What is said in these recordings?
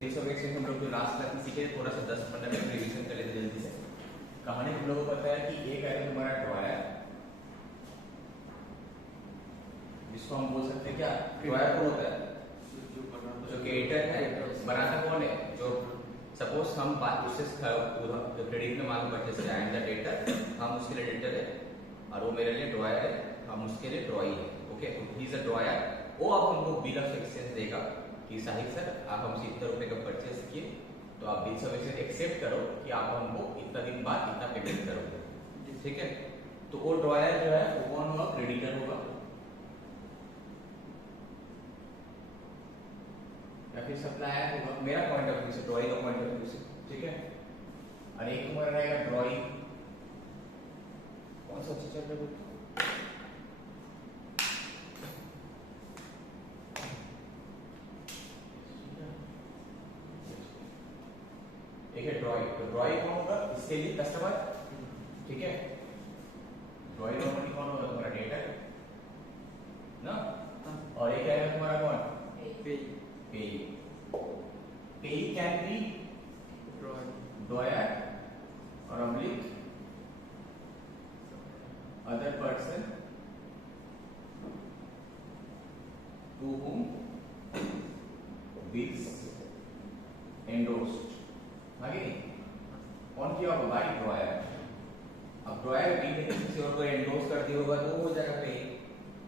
हम लोग जो लास्ट क्लास में सीखे थोड़ा सा 10-15 मिनट रिवीजन कर लेते जल्दी से। कहानी तुम लोगों को पता है कि एक है तुम्हारा ड्रॉयर, जिसको हम बोल सकते हैं क्या, ड्रॉयर कौन होता है? जो क्रिएटर है, बनाता कौन है? जो सपोज हम बात उससे जो क्रेडिट में मालूम पड़ते हैं आई एम द डेटर, हम उसके लिए डेटर है और वो मेरे लिए ड्रॉयर है, हम उसके लिए ड्रॉई है। ओके, तो ही इज अ ड्रॉयर। वो अब हमको बिल ऑफ एक्सचेंज देगा कि साहिब सर आप हमसे इतने रुपए का परचेस किए, तो आप बिल ऑफ एक्सचेंज एक्सेप्ट करो कि आप हमको इतना दिन बाद इतना पेमेंट करोगे। ठीक है, तो वो ड्रॉयर जो है वो कौन होगा? क्रेडिटर होगा या फिर सप्लायर होगा, मेरा पॉइंट ऑफ व्यू से, ड्रॉई का पॉइंट ऑफ व्यू से। ठीक है, और एक तुम्हारा रहेगा ड्रॉई। कौन सा अच्छा चल रहा है? एक है ड्रॉई। तो ड्रॉई कौन होगा? इसके लिए कस्टमर। ठीक है, ड्रॉई नॉर्मली कौन होगा? तुम्हारा डेटर ना। और एक है तुम्हारा कौन? Payee. Payee can be drawer और oblique other person to whom bills endorsed। आगे कौन किया होगा? By drawer. अब ड्रॉयर बिल किसी और को एंडोर्स कर दिया होगा तो हो जाएगा पे।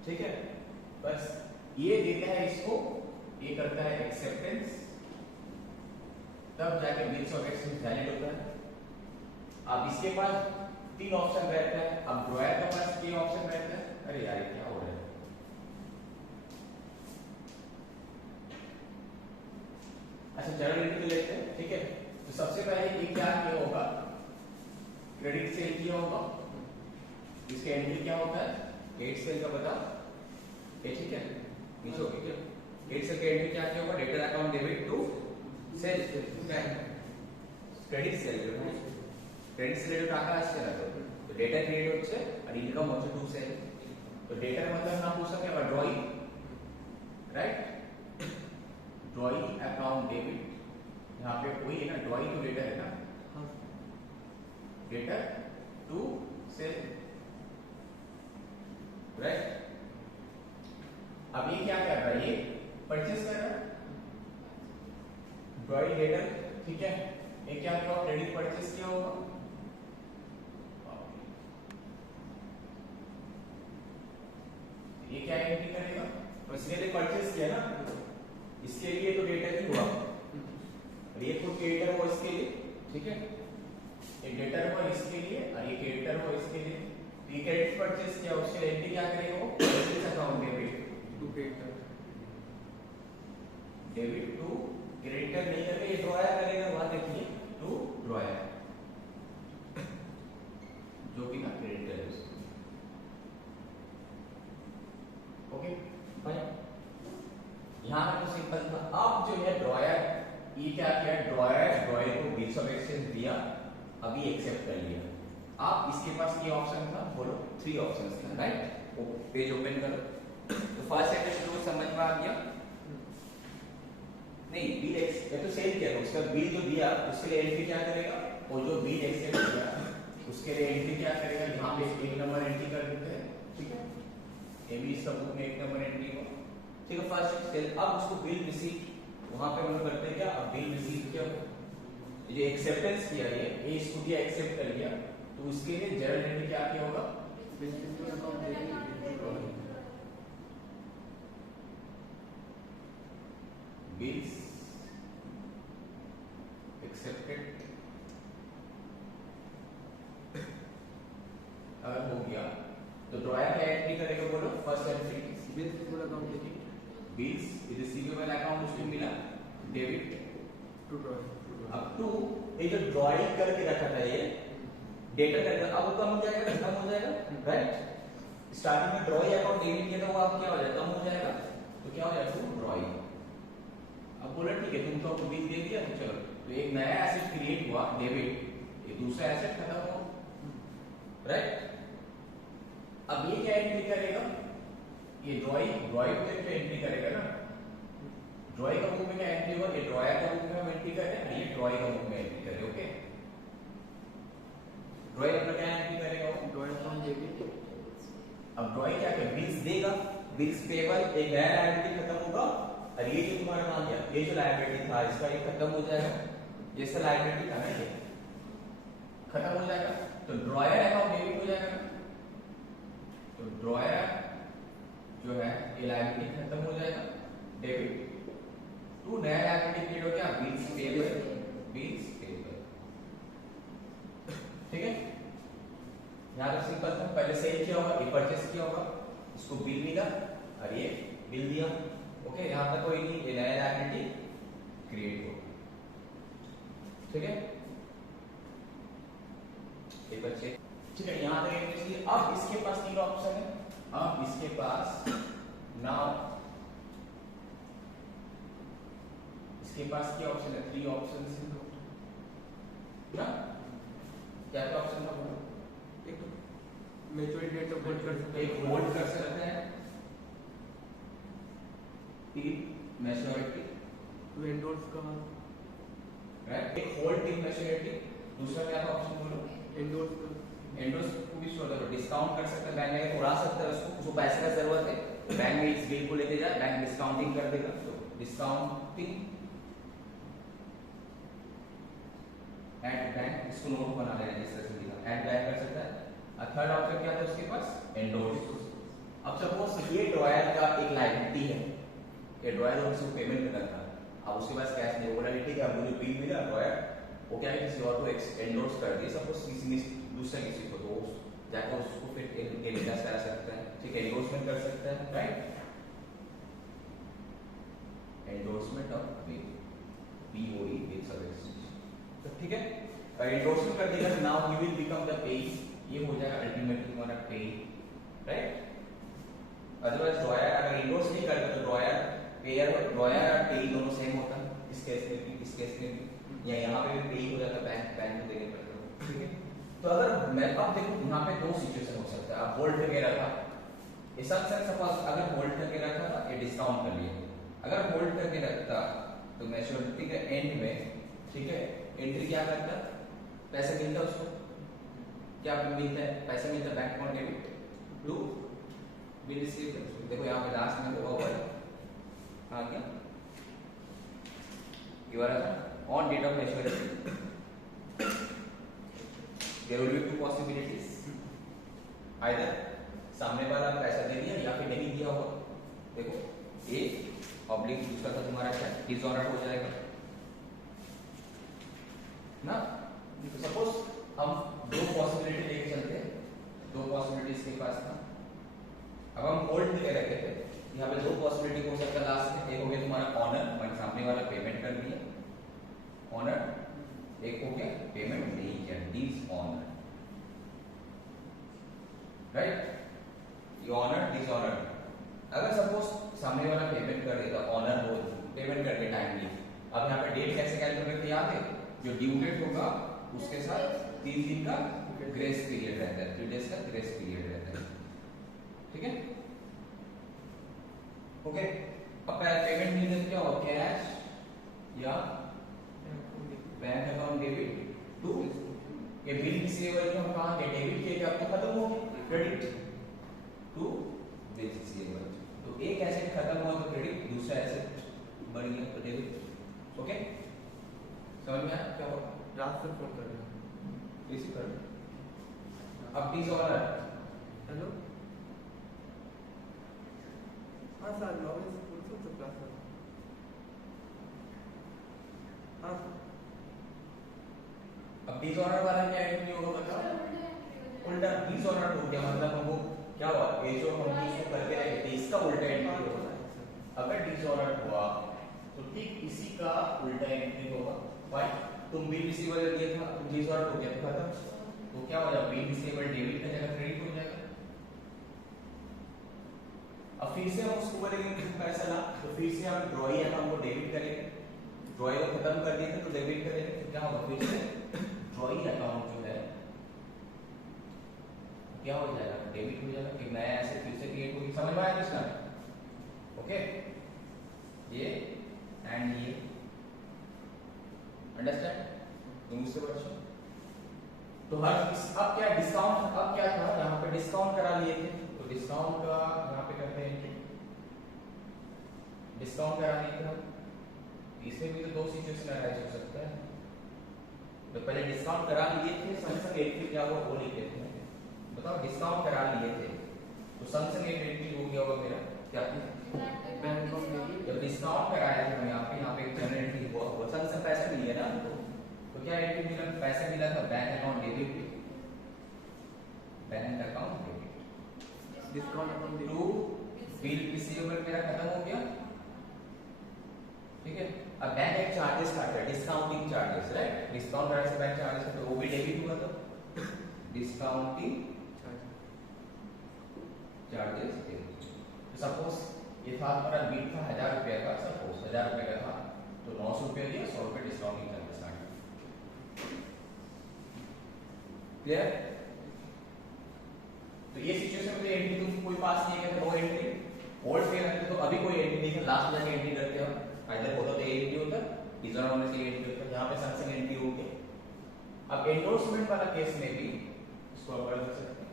ठीक है, बस ये देता है इसको, ये करता है एक्सेप्टेंस, तब जाके बिल्स ऑफ एक्सचेंज वैलिड होता है। अब इसके पास 3 ऑप्शन रहता है, अब ड्रॉयर के पास 3 ऑप्शन रहता है। अरे यार क्या हो रहा है? अच्छा जनरल एंट्री लेते हैं। ठीक है, तो सबसे पहले ये क्या किया होगा? क्रेडिट सेल किया होगा। इसके एंट्री क्या होता है? क्रेडिट सेल का पता ये। ठीक है, नीचे ओके क्या क्रेडिट सेल का एंट्री क्या किया होगा? Debtor account debit to sale. Credit sale credit sale টাকা আসছে না, তো ডেটা ক্রিয়েট হচ্ছে আর ইনকাম হচ্ছে টু সেল। তো ডেটার मतलब नाम पूछ सकते हैं drawee, right? Drawee account debit, यहाँ पे कोई है ना, ड्रॉई तो डेटर है ना, डेटर टू सेल, राइट? अब ये क्या कर रहा है? ये परचेस कर रहा है ड्रॉई डेटर। ठीक है, ये क्या किया? क्रेडिट परचेस किया होगा। ये क्या एंट्री करेगा? तो इसके लिए परचेस किया ना, इसके लिए तो डेटर ही हुआ, और ये खुद क्रेडिटर हुआ इसके लिए। ठीक है, ये डेटर हुआ इसके लिए और ये क्रेडिटर हुआ इसके लिए। ये क्रेडिट परचेस किया, उसके एंट्री क्या करेगा? वो purchase account debit to creditor, debit to creditor नहीं करके ये ड्रॉयर करेगा। वहां देखिए टू ड्रॉयर, जो कि ना क्रेडिटर है। ओके भाई, यहां तो सिंपल था। अब जो है ड्रॉयर, ये क्या किया? ड्रॉयर को बिल्स ऑफ एक्सचेंज दिया, अभी एक्सेप्ट कर लिया। आप इसके पास ये ऑप्शन था, बोलो 3 ऑप्शंस थे, राइट? वो पेज ओपन करो। तो फर्स्ट सेकंड शुरू समझ में आ गया? नहीं, बिल एक्सेप्ट तो सेल किया, उसका बिल जो दिया उसके लिए एंट्री क्या करेगा? और जो बिल एक्सेप्ट किया उसके लिए एंट्री क्या करेगा? यहाँ पे एक नंबर एंट्री कर देते हैं। ठीक है, ये भी इसका बुक में 1 नंबर एंट्री हो। ठीक है, फर्स्ट सेल। अब उसको बिल रिसीव, वहां पे हम करते हैं क्या? अब बिल रिसीव किया, ये एक्सेप्टेंस किया, ये इसको दिया, एक्सेप्ट कर लिया, तो उसके लिए जनरल एंट्री क्या किया होगा? बिल्स एक्सेप्टेड अगर हो गया तो ड्रॉयर क्या एंट्री करेगा? बोलो first entry bills receivable account उसको मिला, डेबिट टू ड्रॉयर। अब टू ये जो ड्रॉइंग करके रखा था ये डेटा करेगा, अब वो कम हो जाएगा, खत्म हो जाएगा, राइट? स्टार्टिंग में ड्रॉई अकाउंट डेबिट किया था, वो अब क्या हो जाएगा? कम हो जाएगा, तो क्या हो जाएगा? To drawee. अब बोला ठीक है, तुम तो आपको बिल दे दिया, तो चलो, तो एक नया एसेट क्रिएट हुआ डेबिट, ये दूसरा एसेट खत्म हुआ, राइट? अब ये क्या एंट्री करेगा? ये ड्रॉइंग पे एंट्री करेगा ना, ड्रॉई का बुक में क्या एंट्री होगा, ये ड्रॉयर का बुक में हम एंट्री कर रहे हैं, ये ड्रॉई का बुक में एंट्री कर रहे हैं। ओके, ड्रॉई में क्या एंट्री करेगा वो, ड्रॉइंग फ्रॉम डेबिट। अब ड्रॉई क्या क्या बिल्स देगा, बिल्स पेबल, एक नया लायबिलिटी खत्म होगा, और ये जो तुम्हारा नाम किया, ये जो लायबिलिटी था इसका ये खत्म हो जाएगा, ये सब लायबिलिटी था ना, ये खत्म हो जाएगा, तो ड्रॉयर अकाउंट डेबिट हो जाएगा। तो ड्रॉयर जो है ये लायबिलिटी खत्म हो जाएगा, डेबिट टू नया लायबिलिटी क्रिएट हो गया, बिल्स पेबल, बिल्स पेबल। ठीक है, यहां पर सिंपल था, पहले सेल किया होगा, ये परचेस किया होगा, इसको बिल मिला और ये बिल दिया। ओके, यहां तक कोई नहीं, ये नया लायबिलिटी क्रिएट हो। ठीक है, एक बच्चे, ठीक है, यहां तक एक चीज। अब इसके पास तीन ऑप्शन है, अब इसके पास नाउ इसके पास क्या ऑप्शन है, थ्री ऑप्शन ना, क्या क्या ऑप्शन था बोलो। एक मैच्योरिटी डेट ऑफ होल्ड कर सकते हैं, एक होल्ड कर सकते हैं, तीन मैच्योरिटी, टू एंडोर्स का, राइट, एक होल्ड टिल मैच्योरिटी, दूसरा क्या था ऑप्शन बोलो, एंडोर्स का, एंडोर्स को भी छोड़ दो, डिस्काउंट कर सकते हैं, बैंक में उड़ा सकते हैं उसको पैसे का जरूरत है, बैंक में इस बिल को लेके जाए, बैंक डिस्काउंटिंग कर देगा, तो डिस्काउंटिंग एट बैंक, इसको नोट बना लेना जिस तरह से लिखा, एट बैंक कर सकता है। और थर्ड ऑप्शन क्या था उसके पास, एंडोर्स। अब सपोज ये ड्रॉयर का एक लायबिलिटी है, ये ड्रॉयर उसको पेमेंट करना था, अब उसके पास कैश नहीं, बोला ठीक है, अब मुझे बिल मिला ड्रॉयर, वो क्या है किसी और को एंडोर्स कर दिया, सपोज किसी ने दूसरा किसी को, तो जाकर उसको फिर एंडोर्स कर सकता है, ठीक है, एंडोर्समेंट कर सकता है, right, endorsement of bill, BOE bill service. तो ठीक है, एंडोर्समेंट कर देगा, now he will become the पेई, ये हो जाएगा अल्टीमेटली तुम्हारा पेई, राइट। अदरवाइज ड्रॉयर अगर एंडोर्स नहीं करता तो ड्रॉयर पेयर, ड्रॉयर और पेई दोनों सेम होता है, इस केस में भी, इस केस में भी, या यहाँ पे भी पेई हो जाता, बैंक को देने पड़ता है। ठीक है, तो अगर मैं अब देखो यहाँ पे दो सिचुएशन हो सकता है, आप होल्ड करके रखा, इस सपोज अगर होल्ड करके रखा था, ये डिस्काउंट कर लिया, अगर होल्ड करके रखता तो मैच्योरिटी के एंड में, ठीक है, एंट्री क्या करता, पैसे मिलता उसको, क्या मिलता है, पैसे मिलता है, bank account debit to bill receive. देखो यहाँ पे लास्ट में हुआ है, हाँ क्या on date of maturity there will be two possibilities, either सामने वाला पैसा दे दिया या फिर नहीं दिया होगा। देखो ए ऑब्लिक दूसरा था तुम्हारा क्या, डिसऑनर हो जाएगा ना। तो सपोज हम दो पॉसिबिलिटी लेके चलते हैं, दो पॉसिबिलिटी इसके पास था, अब हम होल्ड लेके रखे थे, यहाँ पे दो पॉसिबिलिटी हो सकता है लास्ट में, एक हो गया तुम्हारा ऑनर, मतलब सामने वाला पेमेंट कर दिया, ऑनर, एक हो गया पेमेंट नहीं किया, डिसऑनर, राइट, ये ऑनर डिसऑनर। अगर सपोज सामने वाला पेमेंट कर देगा, ऑनर हो पेमेंट करके टाइमली, अब यहाँ पे डेट कैसे कैलकुलेट करते याद है, जो ड्यू डेट होगा उसके साथ 3 दिन का ग्रेस पीरियड रहता है, 3 डेज का ग्रेस पीरियड रहता है। ठीक है, ओके, अब पेमेंट मिलने से क्या होगा, कैश या बैंक अकाउंट डेबिट टू, ये बिल रिसीवेबल को हम कहां के डेबिट किए, आपको खत्म हो गया, क्रेडिट टू बिल रिसीवेबल, तो एक एसेट खत्म हुआ तो क्रेडिट, दूसरा एसेट बढ़ गया तो डेबिट। ओके, समझ में आया क्या होगा, रात से फोन कर रहे इसी पर। अब डिसऑनर, हेलो, हाँ सर, लॉगिन से पूछ सकता सर, हाँ सर। अब डिसऑनर वाला क्या एंट्री होगा बताओ, उल्टा डिसऑनर हो गया, मतलब हमको क्या हुआ, ये जो हम इसको करके रखे थे इसका उल्टा एंट्री होगा। अगर डिसऑनर हुआ तो ठीक इसी का उल्टा एंट्री होगा, भाई तुम बिल रिसीवेबल दिया था, तुम डिसऑनर हो गया तो खत्म, तो क्या हो जाएगा, बिल रिसीवेबल डेबिट का जगह क्रेडिट हो जाएगा। अब फिर से हम उसको बोलेंगे कितना पैसा ला, तो फिर से हम ड्रॉई अकाउंट को डेबिट करेंगे, ड्रॉई को खत्म कर दिए थे तो डेबिट करेंगे, तो क्या होगा, फिर से ड्रॉई अकाउंट जो है क्या हो जाएगा, डेबिट हो जाएगा, एक नया एसेट फिर से क्रिएट होगी। समझ में आया किसका, ओके, ये एंड ये, अंडरस्टैंड? तुम उससे बचो। तो हर अब क्या डिस्काउंट, अब क्या था यहाँ पे डिस्काउंट करा लिए थे, तो डिस्काउंट का यहाँ पे करते हैं, डिस्काउंट करा लिए थे हम। इसमें भी तो दो सिचुएशन अराइज हो सकता है। तो पहले डिस्काउंट करा लिए थे, सैमसंग 8 क्या हुआ वो लिख लेते हैं। बताओ डिस्काउंट करा लिए थे तो सैमसंग 8 हो गया होगा मेरा क्या, बैंक ऑफ डेबिट। जब डिस्काउंट कराया था यहाँ पे जनरल एंट्री हुआ, वो सैमसंग पैसे मिले ना हमको, तो क्या एंट्री मिला, पैसे मिला था bank account debit, bank account debit discount account to bill receivable मेरा खत्म हो गया, ठीक है। अब बैंक एक चार्जेस काट रहा है, डिस्काउंटिंग चार्जेस, राइट, डिस्काउंट कराने से बैंक चार्जेस है, तो वो भी डेबिट हुआ, तो डिस्काउंटिंग चार्जेस डेबिट। तो सपोज ये था हमारा बिल था 1000 रुपए का, सपोज 1000 रुपए का था, तो 900 रुपए दिया, 100 रुपए डिस्काउंटिंग चार्जेस काट। क्लियर? तो ये सिचुएशन में एंट्री तुम कोई पास नहीं करते, नो एंट्री, होल्ड पे रखते तो अभी कोई एंट्री नहीं है, लास्ट में एंट्री करते हो, फाइनल होता तो एंट्री होता, डिजर्व होने से एंट्री होता, यहां पे सैमसंग एंट्री हो गई। अब एंडोर्समेंट वाला केस में भी इसको हम कर सकते हैं।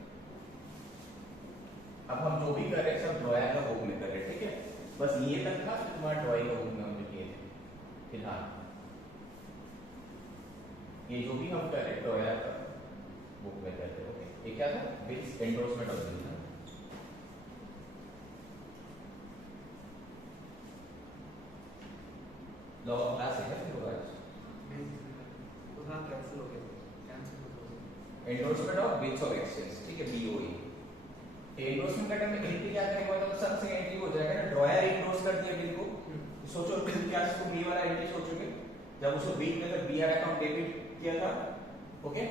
अब हम जो भी कर रहे हैं सब ड्रॉयर का बुक में कर रहे हैं, ठीक है, बस ये तक था कि तुम्हारा ड्राइंग का बुक में हम किए थे। फिलहाल ये जो भी हम कर रहे हैं ड्रॉयर का बुक में कर रहे हैं, ओके। ये क्या था, बिल्स एंडोर्समेंट ऑफ बिल था। लॉ ऑफ क्लास है फिर होगा उसका कैंसिल हो गया, endorsement of bills of exchange, ठीक है, बीओई। एंडोर्समेंट का टाइम में एंट्री क्या करेंगे, मतलब सबसे एंट्री हो जाएगा ना, ड्रॉयर एंडोर्स कर दिया बिल को, सोचो तुम क्या इसको बी वाला एंट्री सोचोगे, जब उसको बिल में अगर बीआर अकाउंट डेबिट किया था, ओके,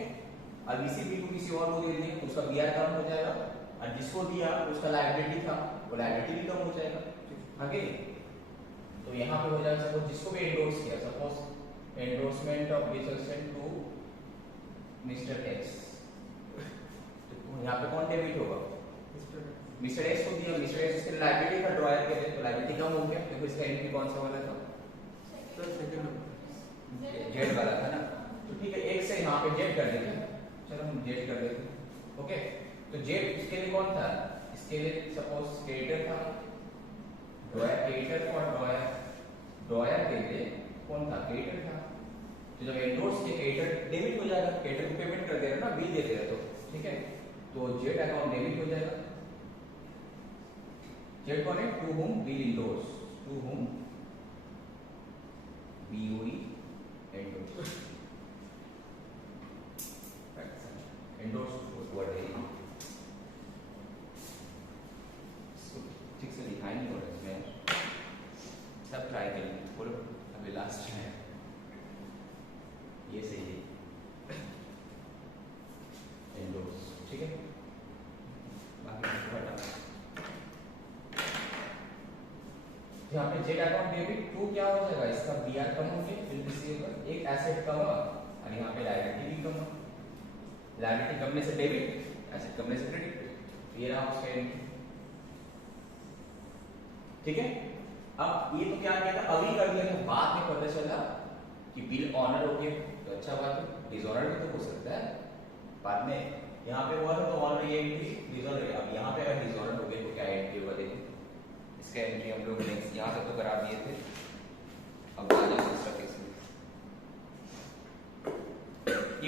अब इसी बिल को किसी और को दे दिया, उसका बीआर अकाउंट हो जाएगा, और जिसको दिया उसका लायबिलिटी था, वो लायबिलिटी भी कम हो जाएगा, आगे। तो यहाँ पे हो जाएगा सपोज जिसको भी एंडोर्स किया, suppose endorsement of bill exchange to mister X, तो यहाँ पे कौन डेबिट होगा, मिस्टर एक्स को दिया, मिस्टर एक्स उसके लायबिलिटी का ड्रॉयर के लिए, तो लायबिलिटी कम हो गया, देखो इसका एंट्री कौन सा वाला था, सर सेकंड जेड वाला था ना, तो ठीक है, एक से यहाँ पे जेड कर देते हैं, चलो हम जेड कर देते हैं, ओके। तो जेड इसके लिए कौन था, इसके लिए सपोज क्रेडिटर था, ड्रॉयर, क्रेडिटर और ड्रॉयर, ड्रॉयर के लिए कौन था, क्रेडिटर था, तो जब एंडोर्स के क्रेडिटर डेबिट हो जाएगा, क्रेडिटर को पेमेंट कर दे रहा ना, बिल दे दे रहा, तो ठीक है, तो जेड अकाउंट डेबिट हो जाएगा। जेड कौन है, to whom bill endorse, to whom BOE endorse, endorse word है, ठीक से दिखाई नहीं हो रहा इसमें, सब ट्राई करेंगे, बोलो अभी लास्ट है, ये सही है, एंडोर्स, ठीक है, बाकी यहाँ पे जेड अकाउंट डेबिट टू क्या हो जाएगा, इसका बीआर कम हो गया, बिल रिसीवेबल, एक एसेट कम हुआ, और यहाँ पे लायबिलिटी भी कम हुआ, लायबिलिटी कमने से डेबिट, एसेट कमने से क्रेडिट, ये रहा उसका एंट्री, ठीक है। अब ये तो क्या किया था, अभी कर दिया, तो बाद में पता चला कि बिल ऑनर हो गया, तो अच्छा बात है, डिसऑनर भी तो हो सकता है बाद में, यहाँ पे हुआ था तो ऑनर ये एंट्री डिसऑनर, अब यहाँ पे अगर डिसऑनर हो गया तो क्या एंट्री होगा, देखो इसका एंट्री हम लोग नेक्स्ट यहाँ से तो करा दिए थे, अब आ जाए दूसरा केस में,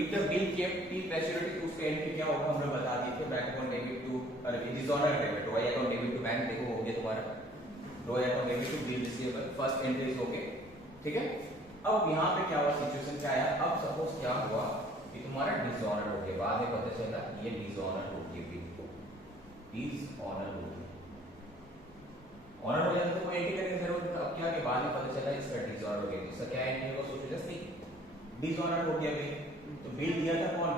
if the bill kept till maturity, तो उसका एंट्री क्या होगा हम लोग बता दिए थे, बैंक अकाउंट डेबिट टू, अरे dishonour debit, drawer account debit to bank, देखो हो गया तुम्हारा drawer account debit to bill receivable, first entry हो गए, ठीक है। अब यहाँ पे क्या हुआ, सिचुएशन क्या आया, अब सपोज क्या हुआ कि तुम्हारा डिसऑनर हो गया, बाद में पता चला ये डिसऑनर हो गया, बिल डिसऑनर हो गया, ऑनर हो जाता तो कोई एंट्री करने की जरूरत नहीं, अब क्या के बाद में पता चला इसका डिसऑनर हो गया, इसका क्या एंट्री होगा, सोचो जस्ट डिसऑनर हो गया बिल, तो बिल दिया था कौन,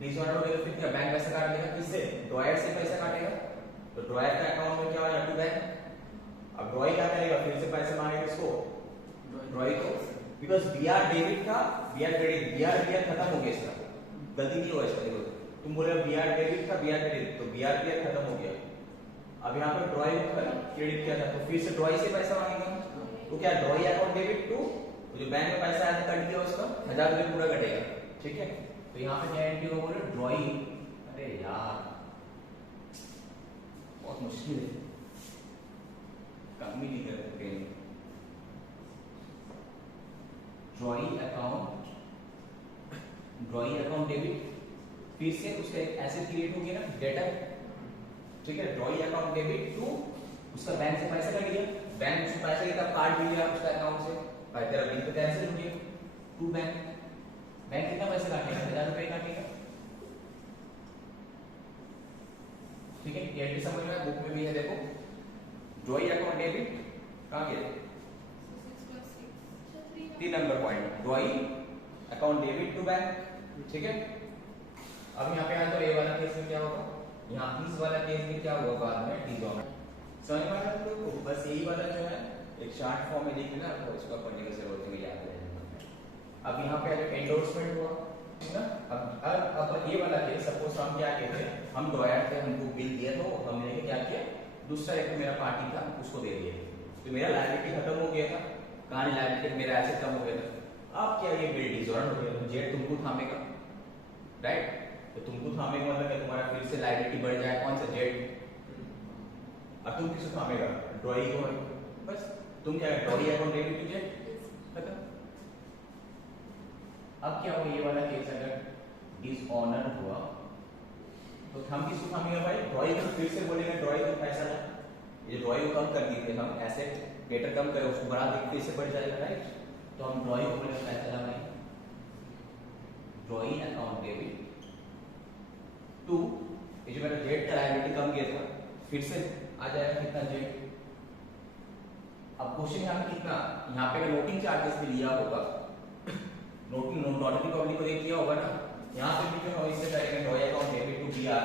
डिसऑनर हो गया, तो फिर क्या बैंक पैसा काट देगा, किससे, ड्रॉयर से पैसा काटेगा, तो ड्रॉयर का अकाउंट में क्या होगा, टू बैंक, अब ड्रॉयर क्या करेगा, फिर से पैसे मांगेगा इसको, ड्रॉयर को, बिकॉज बीआर डेबिट था, बीआर क्रेडिट, बीआर खत्म हो गया, इसका गलती नहीं हुआ इसका, देखो तुम बोले बीआर डेबिट था, बीआर क्रेडिट, तो बीआर खत्म हो गया, अब यहाँ पे ड्रॉयर क्रेडिट किया था, तो फिर से ड्रॉयर से पैसा मांगेगा, तो क्या ड्रॉई अकाउंट डेबिट टू जो बैंक में पैसा आया था कट गया उसका 1000 रुपये पूरा कटेगा, ठीक है। तो यहाँ पे क्या एंट्री होगा बोलो ड्रॉई, अरे यार बहुत मुश्किल है, कम ही नहीं कर सकते। ड्रॉई अकाउंट डेबिट, फिर से उसका एक एसेट क्रिएट हो गया ना डेटर, ठीक है। ड्रॉई अकाउंट डेबिट टू उसका बैंक से पैसा कट गया, बैंक से पैसा लेकर कार्ड भी लिया उसका अकाउंट से, तेरा बिल तो कैंसिल हो गया टू बैंक। बैंक कितना पैसा काटेगा 1000 रुपए काटेगा, ठीक है। ये भी समझ में बुक में भी है देखो, ड्रॉई अकाउंट डेबिट कहां गया 3 number point, drawee account debit to bank, ठीक है। अब यहाँ पे आया तो ए वाला केस में क्या होगा, यहाँ इस वाला केस में क्या होगा बाद में डिसऑनर, समझ में आया आपको। बस यही वाला जो है एक शार्ट फॉर्म में लिख लेना, आपको इसका पढ़ने की जरूरत नहीं, याद रहेगा। अब यहाँ पे जो एंडोर्समेंट हुआ, ठीक है। अब ये वाला केस सपोज हम क्या कहते हैं, हम ड्रॉयर थे, हमको बिल दिया तो हमने क्या किया, दूसरा एक मेरा पार्टी था उसको दे दिया, तो मेरा लायबिलिटी खत्म हो गया था, कहानी लायबिलिटी मेरा एसेट कम हो गया था। अब क्या ये बिल डिसऑनर हो गया, जेड तुमको थामेगा, राइट। तो तुमको थामेगा मतलब क्या, तुम्हारा फिर से लायबिलिटी बढ़ जाए, कौन सा जेड, अब तुम किसको थामेगा ड्रॉई को, बस तुम क्या drawee account debit to Z खत्म। अब क्या हुआ, ये वाला केस अगर डिसऑनर हुआ तो हम किसको थामेगा भाई, ड्रॉई को फिर से बोलेगा ड्रॉई को पैसा ला, ये ड्रॉई को कम कर दिए थे हम, एसेट डेटर कम करे उसको बढ़ा देते फिर से बढ़ जाएगा, राइट। तो हम ड्रॉई को बोलेगा पैसा ला भाई, ड्रॉई अकाउंट डेबिट टू ये जो मेरा जेड का लायबिलिटी कम किया था फिर से आ जाएगा कितना जेड। अब क्वेश्चन यहाँ पे कितना, यहाँ पे नोटिंग चार्जेस भी लिया होगा, नोटिंग पब्लिक को देख लिया होगा ना, यहाँ पे भी जो इससे करेंगे drawee account debit to BR,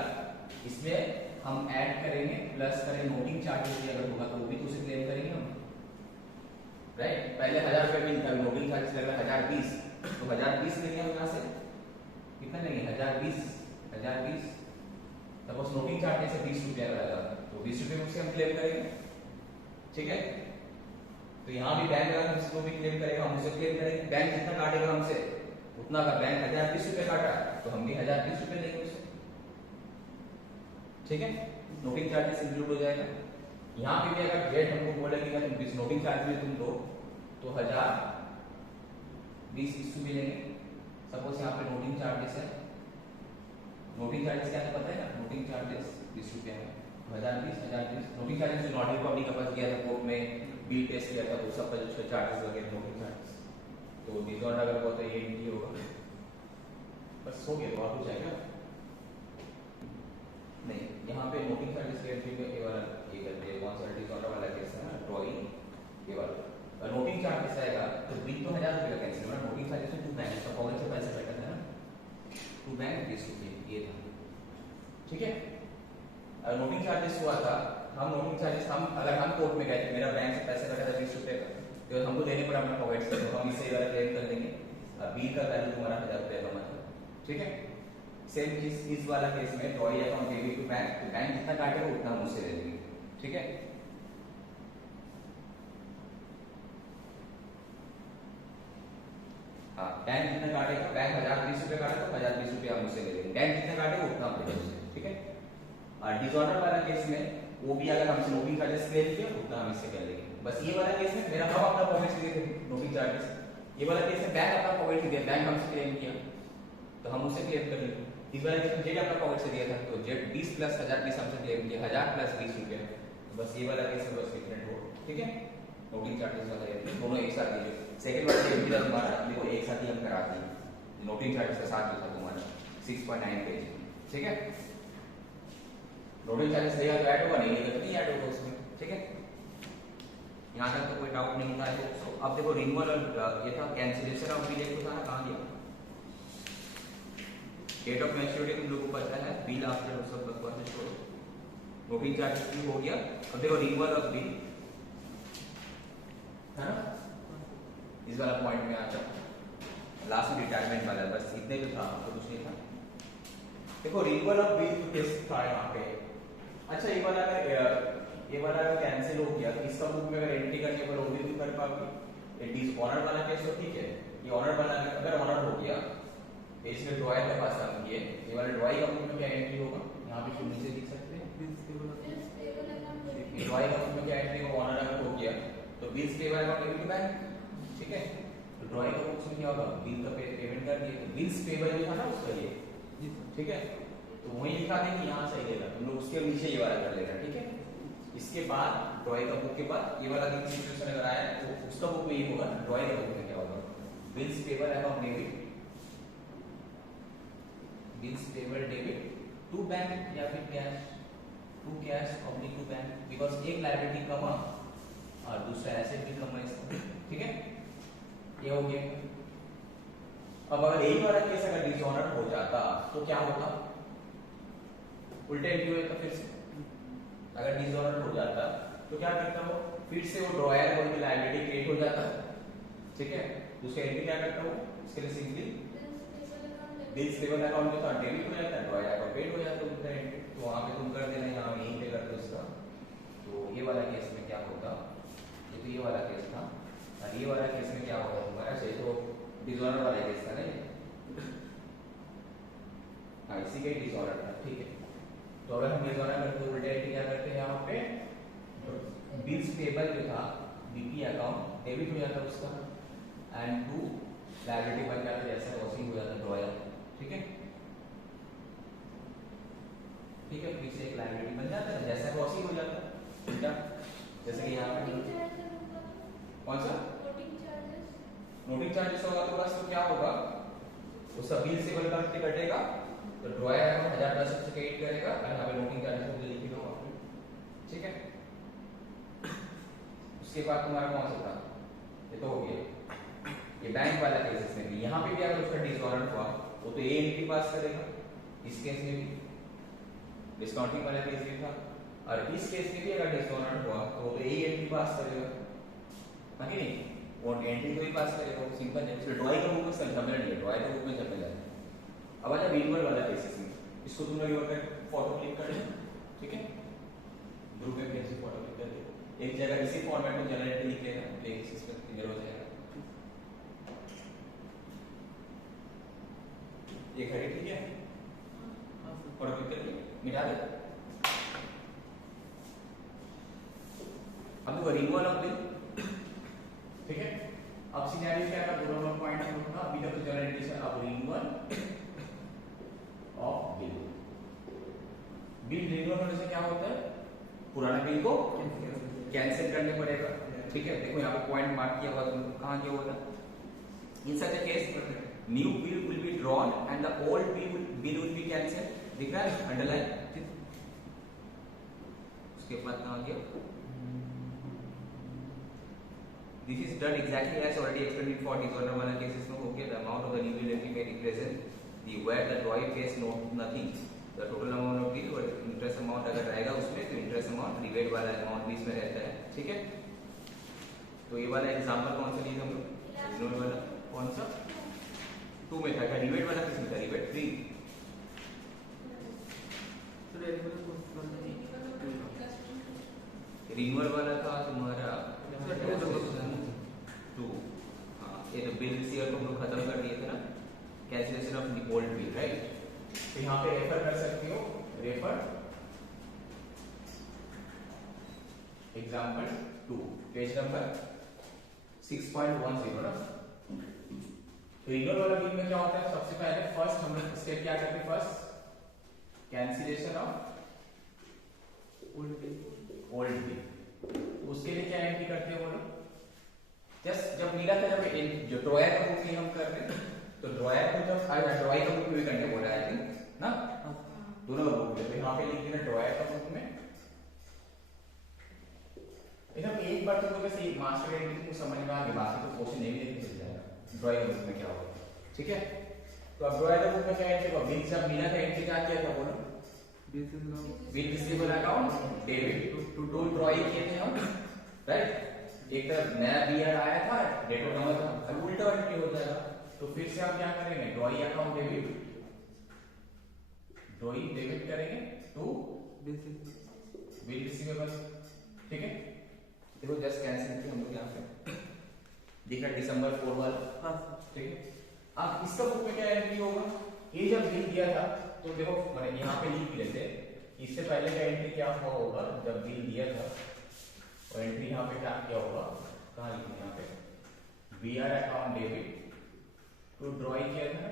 इसमें हम ऐड करेंगे प्लस करेंगे नोटिंग चार्जेस भी अगर होगा तो वो भी तो उसे क्लेम करेंगे हम, राइट। पहले 1000 रुपए बिल था, नोटिंग चार्जेस लग रहा है 1020, तो 1020 लेंगे हम यहाँ से, कितना लेंगे 1020, सपोज नोटिंग चार्जेस से 20 रुपया लगा तो 20 रुपये उससे हम क्लेम करेंगे, ठीक है। तो यहाँ भी बैंक अगर हमसे भी क्लेम करेगा हम उसे क्लेम करेंगे, बैंक जितना काटेगा हमसे उतना का, बैंक 1020 रुपये काटा तो हम भी 1020 रुपये लेंगे उससे, ठीक है। नोटिंग चार्जेस इंक्लूड हो जाएगा। यहाँ पे भी अगर जेड हमको बोलेगा तुम इस नोटिंग चार्ज तुम दो तो 1020 रुपये लेंगे, सपोज यहाँ पे नोटिंग चार्जेस है, नोटिंग चार्जेस क्या है पता है ना, नोटिंग चार्जेस 20 रुपये है, 1020 नोटिंग चार्जेस जो नोटिंग पब्लिक का पास किया था कोर्ट में बिल पेश किया था वो सब जो चार्जेस वगैरह नोटिंग चार्जेस, तो डिसऑनर अगर हुआ तो ये नहीं होगा, बस हो गया, बहुत हो जाएगा नहीं। यहाँ पे नोटिंग चार्जेस के एंट्री में ये वाला ये करते हैं, कौन सा डिसऑनर वाला केस है ना ड्रॉई, ये वाला नोटिंग चार्जेस आएगा तो बिल तो 1000 रुपये का कैंसिल होगा, नोटिंग चार्जेस में टू बैंक का पॉकेट से पैसा कटा था ना, टू बैंक 20 रुपये ये था, ठीक है। नोटिंग चार्जेस हुआ था, हम नोटिंग चार्जेस हम अगर हम कोर्ट में गए थे, मेरा बैंक से पैसा कटा था 20 रुपये का, तो हमको देने पड़ा अपना पॉकेट से, तो हम इससे वाला क्लेम कर देंगे, बिल का वैल्यू तुम्हारा 1000 रुपये का मतलब, ठीक है। सेम चीज इस वाला केस में drawee account debit to bank, तो बैंक जितना काटेगा उतना हम उससे ले लेंगे, ठीक है। हाँ बैंक जितना काटेगा, बैंक 1020 रुपये काटे तो 1020 रुपये हम उससे ले लेंगे, बैंक जितना काटेगा उतना हम ले लेंगे, ठीक है। और डिसऑर्डर वाला केस में वो भी अगर हमसे नोटिंग चार्जेस क्लेम किया उतना हम इससे कर लेंगे, बस ये वाला केस में मेरा हम अपना पॉकेट से दिए थे नोटिंग चार्जेस, ये वाला केस में बैंक अपना पॉकेट से दिया, बैंक हमसे क्लेम किया तो हम उससे क्लेम कर लेंगे। इस वाले केस में जेड अपना पॉकेट से दिया था तो जेड 20 प्लस 1020 हमसे क्लेम किया, 1000 प्लस 20 रुपये, तो बस ये वाला केस में बस डिफरेंट हो, ठीक है। नोटिंग चार्जेस वाला दोनों एक साथ दीजिए, सेकंड वाला केस भी तुम्हारा देखो एक साथ ही हम करा दिए, नोटिंग चार्जेस के साथ जो था तुम्हारा 6.9 पेज, ठीक है। नोटिंग चार्जेस लेगा तो ऐड होगा, नहीं लेगा तो नहीं ऐड होगा उसमें, ठीक है। यहाँ तक तो कोई डाउट नहीं होता है। तो अब देखो रिन्यूअल और ये था कैंसिलेशन ऑफ बिल, एक था ना कहाँ गया, डेट ऑफ मैच्योरिटी तुम लोगों को पता है, बिल आफ्टर सब बकवास छोड़ो, नोटिंग चार्जेस भी हो गया। अब देखो रिन्यूअल ऑफ बिल है ना, इस वाला पॉइंट में आता लास्ट में रिटायरमेंट वाला, बस इतने भी था तो कुछ नहीं था। देखो रिन्यूअल ऑफ बिल टेस्ट था यहाँ पे, अच्छा एक बार अगर ये वाला कैंसिल हो गया तो इसका बुक में अगर एंट्री करने पर वो भी तुम कर पाओगे। ये डिसऑनर वाला केस तो ठीक है, ये ऑनर वाला अगर ऑनर हो गया तो इसमें ड्रॉयर के पास हम किए, ये वाला ड्रॉइंग का बुक में क्या एंट्री होगा, यहाँ पे तुम नीचे लिख सकते हैं ड्रॉइंग का बुक में क्या एंट्री होगा, ऑनर अगर हो गया तो bills payable account debit to bank, ठीक है। तो ड्रॉइंग का बुक में क्या होगा, बिल का पेमेंट कर दिए, तो बिल्स पेबल जो था ना उसका ये, ठीक है, तो वही लिखा देंगे यहाँ सही देगा, तुम लोग उसके नीचे ये वाला कर लेना, ठीक है। इसके बाद ड्रॉइंग का बुक के बाद ये वाला सिचुएशन अगर आया तो उसका बुक में ये होगा, ड्रॉइंग का बुक में क्या होगा, bills payable account debit, bills payable debit to bank या फिर cash, to cash oblique to bank, because एक लायबिलिटी कम और दूसरा एसेट भी कम है इसका, ठीक है, ये हो गया। अब अगर यही वाला केस अगर डिसऑनर हो जाता तो क्या होता, उल्टे एंट्री होता, फिर से अगर डिसऑनर हो जाता तो क्या करता वो, फिर से वो ड्रॉयर बोल के लायबिलिटी क्रिएट हो जाता, ठीक है। दूसरा एंट्री क्या करता वो, इसके लिए सिंपली बिल्स पेबल अकाउंट में तो डेबिट हो जाता है, ड्रॉयर अकाउंट पेड हो जाता है उनका एंट्री, तो वहां पे तुम कर देना, यहाँ यहीं पे कर दो इसका। तो ये वाला केस में क्या होता, ये तो ये वाला केस था, और ये वाला केस में क्या होगा तुम्हारा, सही तो डिसऑनर वाला केस था ना ये, हाँ इसी का ही डिसऑनर था, ठीक है। तो अगर हम डिसऑनर करते हैं उल्टे एंट्री क्या करते हैं, यहाँ पे बिल्स पेबल जो था बीपी अकाउंट डेबिट हो जाता उसका, एंड टू लायबिलिटी बन जाता, जैसा वॉशिंग हो जाता ड्रॉयर, ठीक है, ठीक है, फिर से एक लायबिलिटी बन जाता है जैसा वॉशिंग हो जाता है, क्या जैसे कि यहाँ पे कौन सा नोटिंग चार्जेस होगा, तो बस तो क्या होगा, उसका बिल से बल कटेगा, तो ड्रॉयर अकाउंट 1010 से क्रेडिट करेगा, और यहाँ पे नोटिंग चार्जेस को लिख लो, ठीक है। उसके बाद तुम्हारा कौन सा था, ये तो हो गया ये बैंक वाला केसेस में भी, यहाँ पे भी अगर उसका डिसऑनर हुआ वो तो ए एंट्री पास करेगा, इस केस में भी डिस्काउंटिंग वाला केस भी था, और इस केस में भी अगर डिसऑनर हुआ तो वो तो ए एंट्री पास करेगा, है कि नहीं, वो एंट्री तो ही पास करेगा, वो सिंपल है, इसलिए ड्रॉइंग का बुक में समझना नहीं है, ड्रॉइंग का बुक में समझ जाए। अब आजा रिन्यूअल वाला केसेस में, इसको तुम लोग एक फोटो क्लिक कर लो, ठीक है, ग्रुप में कैसे फोटो क्लिक कर लो, एक जगह इसी फॉर्मेट में जनरेट लिख लेना, लेकिन इस पर क्लियर हो जाएगा, ये खड़ी, ठीक है, फोटो क्लिक करके मिटा दे। अब देखो रिन्यूअल ऑफ बिल, ठीक है, अब सिनेरियो क्या था, दोनों पॉइंट हम लोग अभी तक तो जनरेशन, अब renewal of bill, bill renewal होने से क्या होता है, पुराने बिल को कैंसिल करने पड़ेगा, ठीक है। देखो यहाँ पे पॉइंट मार्क किया हुआ, तुम कहाँ किया हुआ था, in such a case new bill will be drawn and the old bill will be cancelled, दिख रहा है अंडरलाइन, उसके बाद कहाँ गया, this is done exactly as already explained for disorder वाला cases में, okay, the amount of the new bill entry may represent the where the drawing pays no nothing, the total amount of bill और interest amount अगर रहेगा उसमें तो interest amount rebate वाला amount भी इसमें रहता है, ठीक है। तो ये वाला एग्जांपल कौन सा लिया हम लोग, रिन्यूअल वाला कौन सा 2 में था, क्या rebate वाला किसमें था, rebate 3, रिन्यूअल वाला था तुम्हारा 2, हाँ ये तो बिल रिसीवर को हम लोग खत्म कर दिए थे ना, cancellation of the old bill, right. तो यहाँ पे रेफर कर सकते हो, रेफर एग्जांपल 2 पेज नंबर 6.10 ना। तो रिन्यूअल वाला बिल में क्या होता है, सबसे पहले फर्स्ट हम लोग स्टेप क्या करते हैं, first cancellation of old bill, उसके लिए क्या एंट्री करते हैं वो लोग, जस्ट जब मिला था, जब जो ड्रॉयर का बुक में हम कर रहे हैं, तो ड्रॉयर को जब ड्रॉइंग का बुक में भी करने बोला है ना, दोनों का बुक में, तो यहाँ पे लिख देना ड्रॉयर का बुक में, एकदम एक बार तुमको बस एक मास्टर एंट्री तुमको समझ में आ गया, बाकी तो क्वेश्चन नहीं भी चल जाएगा, ड्रॉइंग का बुक में क्या होगा, ठीक है। तो अब ड्रॉयर का बुक में क्या एंट्री होगा, बिल जब मिला था एंट्री क्या किया था बोलो, bill receivable account debit to drawing किए थे हम, राइट, एक तरफ नया बिल आया था, डेट ऑफ नंबर था, अब उल्टा एंट्री हो जाएगा, तो फिर से आप क्या करेंगे, drawing account debit, drawing debit करेंगे टू बिल रिसीवेबल, ठीक है, देखो जस्ट कैंसिल किया हम लोग यहाँ पे दिख रहा दिसंबर 4 वाला। हाँ ठीक है, अब इसका बुक में क्या एंट्री होगा, ये जब बिल दिया था तो देखो मैंने यहाँ पे लिख लेते, इससे पहले का एंट्री क्या हुआ होगा, जब बिल दिया था और एंट्री यहाँ पे क्या किया होगा, कहाँ लिखा यहाँ पे we are account debit to drawee किया था ना,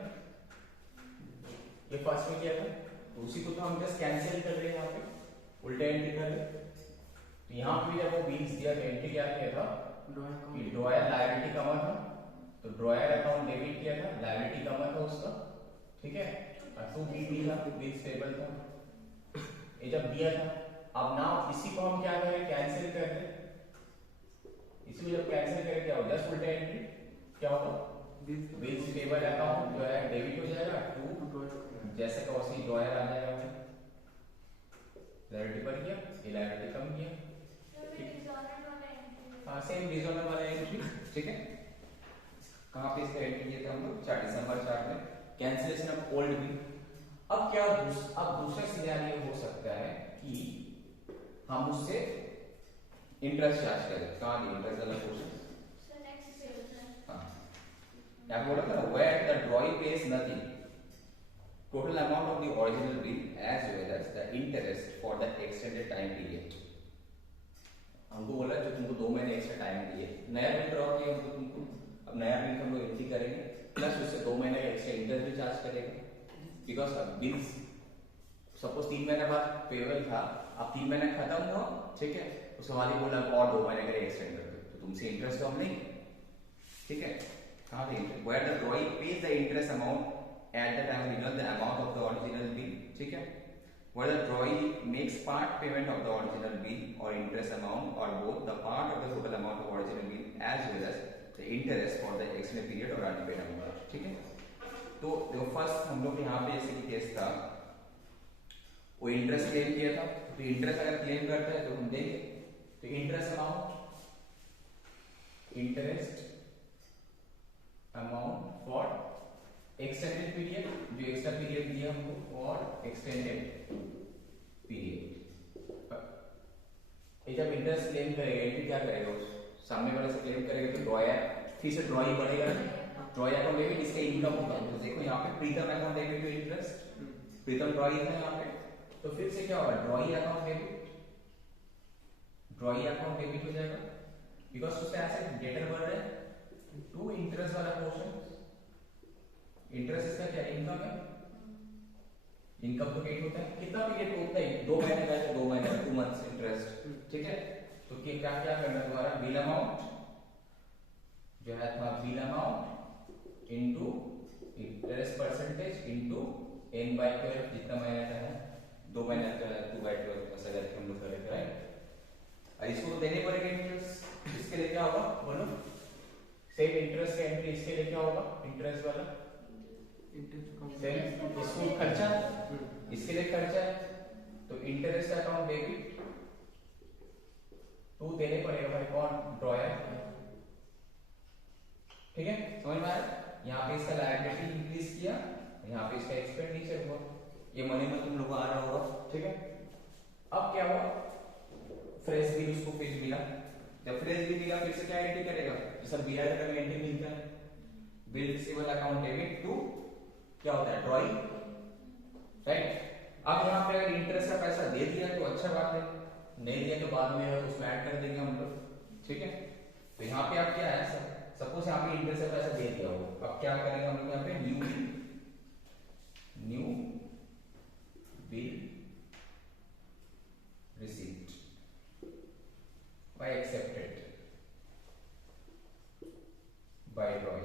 ये फर्स्ट में किया था, तो उसी को तो हम जस्ट कैंसिल कर रहे हैं यहाँ पे, उल्टे एंट्री कर रहे हैं। तो यहाँ पे जब वो बिल्स दिया तो एंट्री क्या किया था कि ड्रॉयर लायबिलिटी कमा था, तो ड्रॉयर अकाउंट डेबिट किया था, लायबिलिटी कमा था उसका। ठीक है, और टू बी दिया तो बिल स्टेबल था, ये जब दिया था। अब नाउ इसी को हम क्या करें, कैंसिल कर दें, इसी को जब कैंसिल करें क्या होगा, जस्ट उल्टा एंट्री क्या होगा, बिल स्टेबल अकाउंट जो है डेबिट हो जाएगा टू जैसे का वैसे ड्रॉयर आ जाएगा, लायबिलिटी बढ़ गया, ये लायबिलिटी कम किया। हाँ सेम डिसऑनर वाला एंट्री। ठीक है, कहाँ पे इसका एंट्री किया था हम लोग, 4 दिसंबर 4 में, कैंसिलेशन ऑफ ओल्ड बिल। अब क्या अब दूसरा सिनेरियो हो सकता है कि हम उससे इंटरेस्ट चार्ज करें, कहाँ दी इंटरेस्ट वाला पोर्शन, हाँ यहाँ बोला था where the drawee pays nothing, total amount of the original bill as well as the interest for the extended time period. हमको बोला जो तुमको 2 महीने एक्स्ट्रा टाइम दिए, नया बिल ड्रॉ किया हमको तुमको, अब नया बिल हम लोग एंट्री करेंगे प्लस उससे 2 महीने का एक्स्ट्रा इंटरेस्ट भी चार्ज करेगा, बिकॉज बिल्स सपोज 3 महीने बाद पेबल था, अब 3 महीने खत्म हुआ, ठीक है, उसके बाद ही बोला और 2 महीने का एक्सटेंड कर दो, तो तुमसे इंटरेस्ट तो हम नहीं, ठीक है, कहाँ पे interest, where the drawee pays the interest amount at the time original the amount of the original bill, ठीक है, whether drawee makes part payment of the original bill or interest amount or both the part of the total amount of original bill as well as the interest for the extended period or unpaid amount। ठीक है, तो देखो first हम लोग यहाँ पे जैसे कि केस था, वो इंटरेस्ट क्लेम किया था, तो इंटरेस्ट अगर क्लेम करता है तो हम देंगे, तो interest amount for extended period, जो एक्स्ट्रा पीरियड दिया हमको, और एक्सटेंडेड पीरियड। ये जब इंटरेस्ट क्लेम करेगा एंट्री क्या करेगा, सामने वाले से क्लेम करेगा तो ड्रॉयर फिर से ड्रॉई बढ़ेगा, ड्रॉई अकाउंट डेबिट इसका इनकम होगा, तो देखो यहाँ पे Pritam account debit to interest, Pritam drawee था यहाँ पे, तो फिर से क्या होगा, ड्रॉई अकाउंट डेबिट हो जाएगा, बिकॉज उससे एसेट डेटर बढ़ रहा है टू इंटरेस्ट वाला पोर्शन, इंटरेस्ट इसका क्या इनकम है, इनकम तो गेट होता है, कितना पीरियड को उतना ही, 2 महीने का है, 2 महीने 2 मंथ्स इंटरेस्ट। ठीक है, तो क्या क्या करना है तुम्हारा, बिल अमाउंट जो है तुम्हारा bill amount into interest percentage into n/12 जितना महीने का है, 2 महीने का है 2/12 ऐसा करके हम लोग करेंगे, राइट। इसको तो देने पड़ेगा इंटरेस्ट, इसके लिए क्या होगा बोलो, सेम इंटरेस्ट का एंट्री इसके लिए क्या होगा, इंटरेस्ट वाला इसको खर्चा, इसके लिए खर्चा है, तो इंटरेस्ट अकाउंट डेबिट टू देने पड़ेगा भाई कौन, ड्रॉयर। ठीक है, समझ में आया, यहाँ पे इसका लायबिलिटी इंक्रीज किया, यहाँ पे इसका एक्सपेंडिचर हुआ, ये मनी में तुम लोग को आ रहा होगा। ठीक है, अब क्या हुआ, फ्रेश बिल उसको फिर मिला, जब फ्रेश बिल मिला फिर से क्या एंट्री करेगा, सर बीआर का एंट्री मिलता है, bill receivable account debit to क्या होता है, ड्रॉई, राइट। अब यहाँ पे अगर इंटरेस्ट का पैसा दे दिया तो अच्छा बात है, नहीं दिया तो बाद में उसमें ऐड कर देंगे हम लोग। ठीक है, तो यहाँ पे आप क्या है, सपोज यहाँ पे इंटरेस्ट का पैसा दे दिया हो, अब क्या करेंगे हम लोग यहाँ पे, new bill received by accepted by ड्रॉई,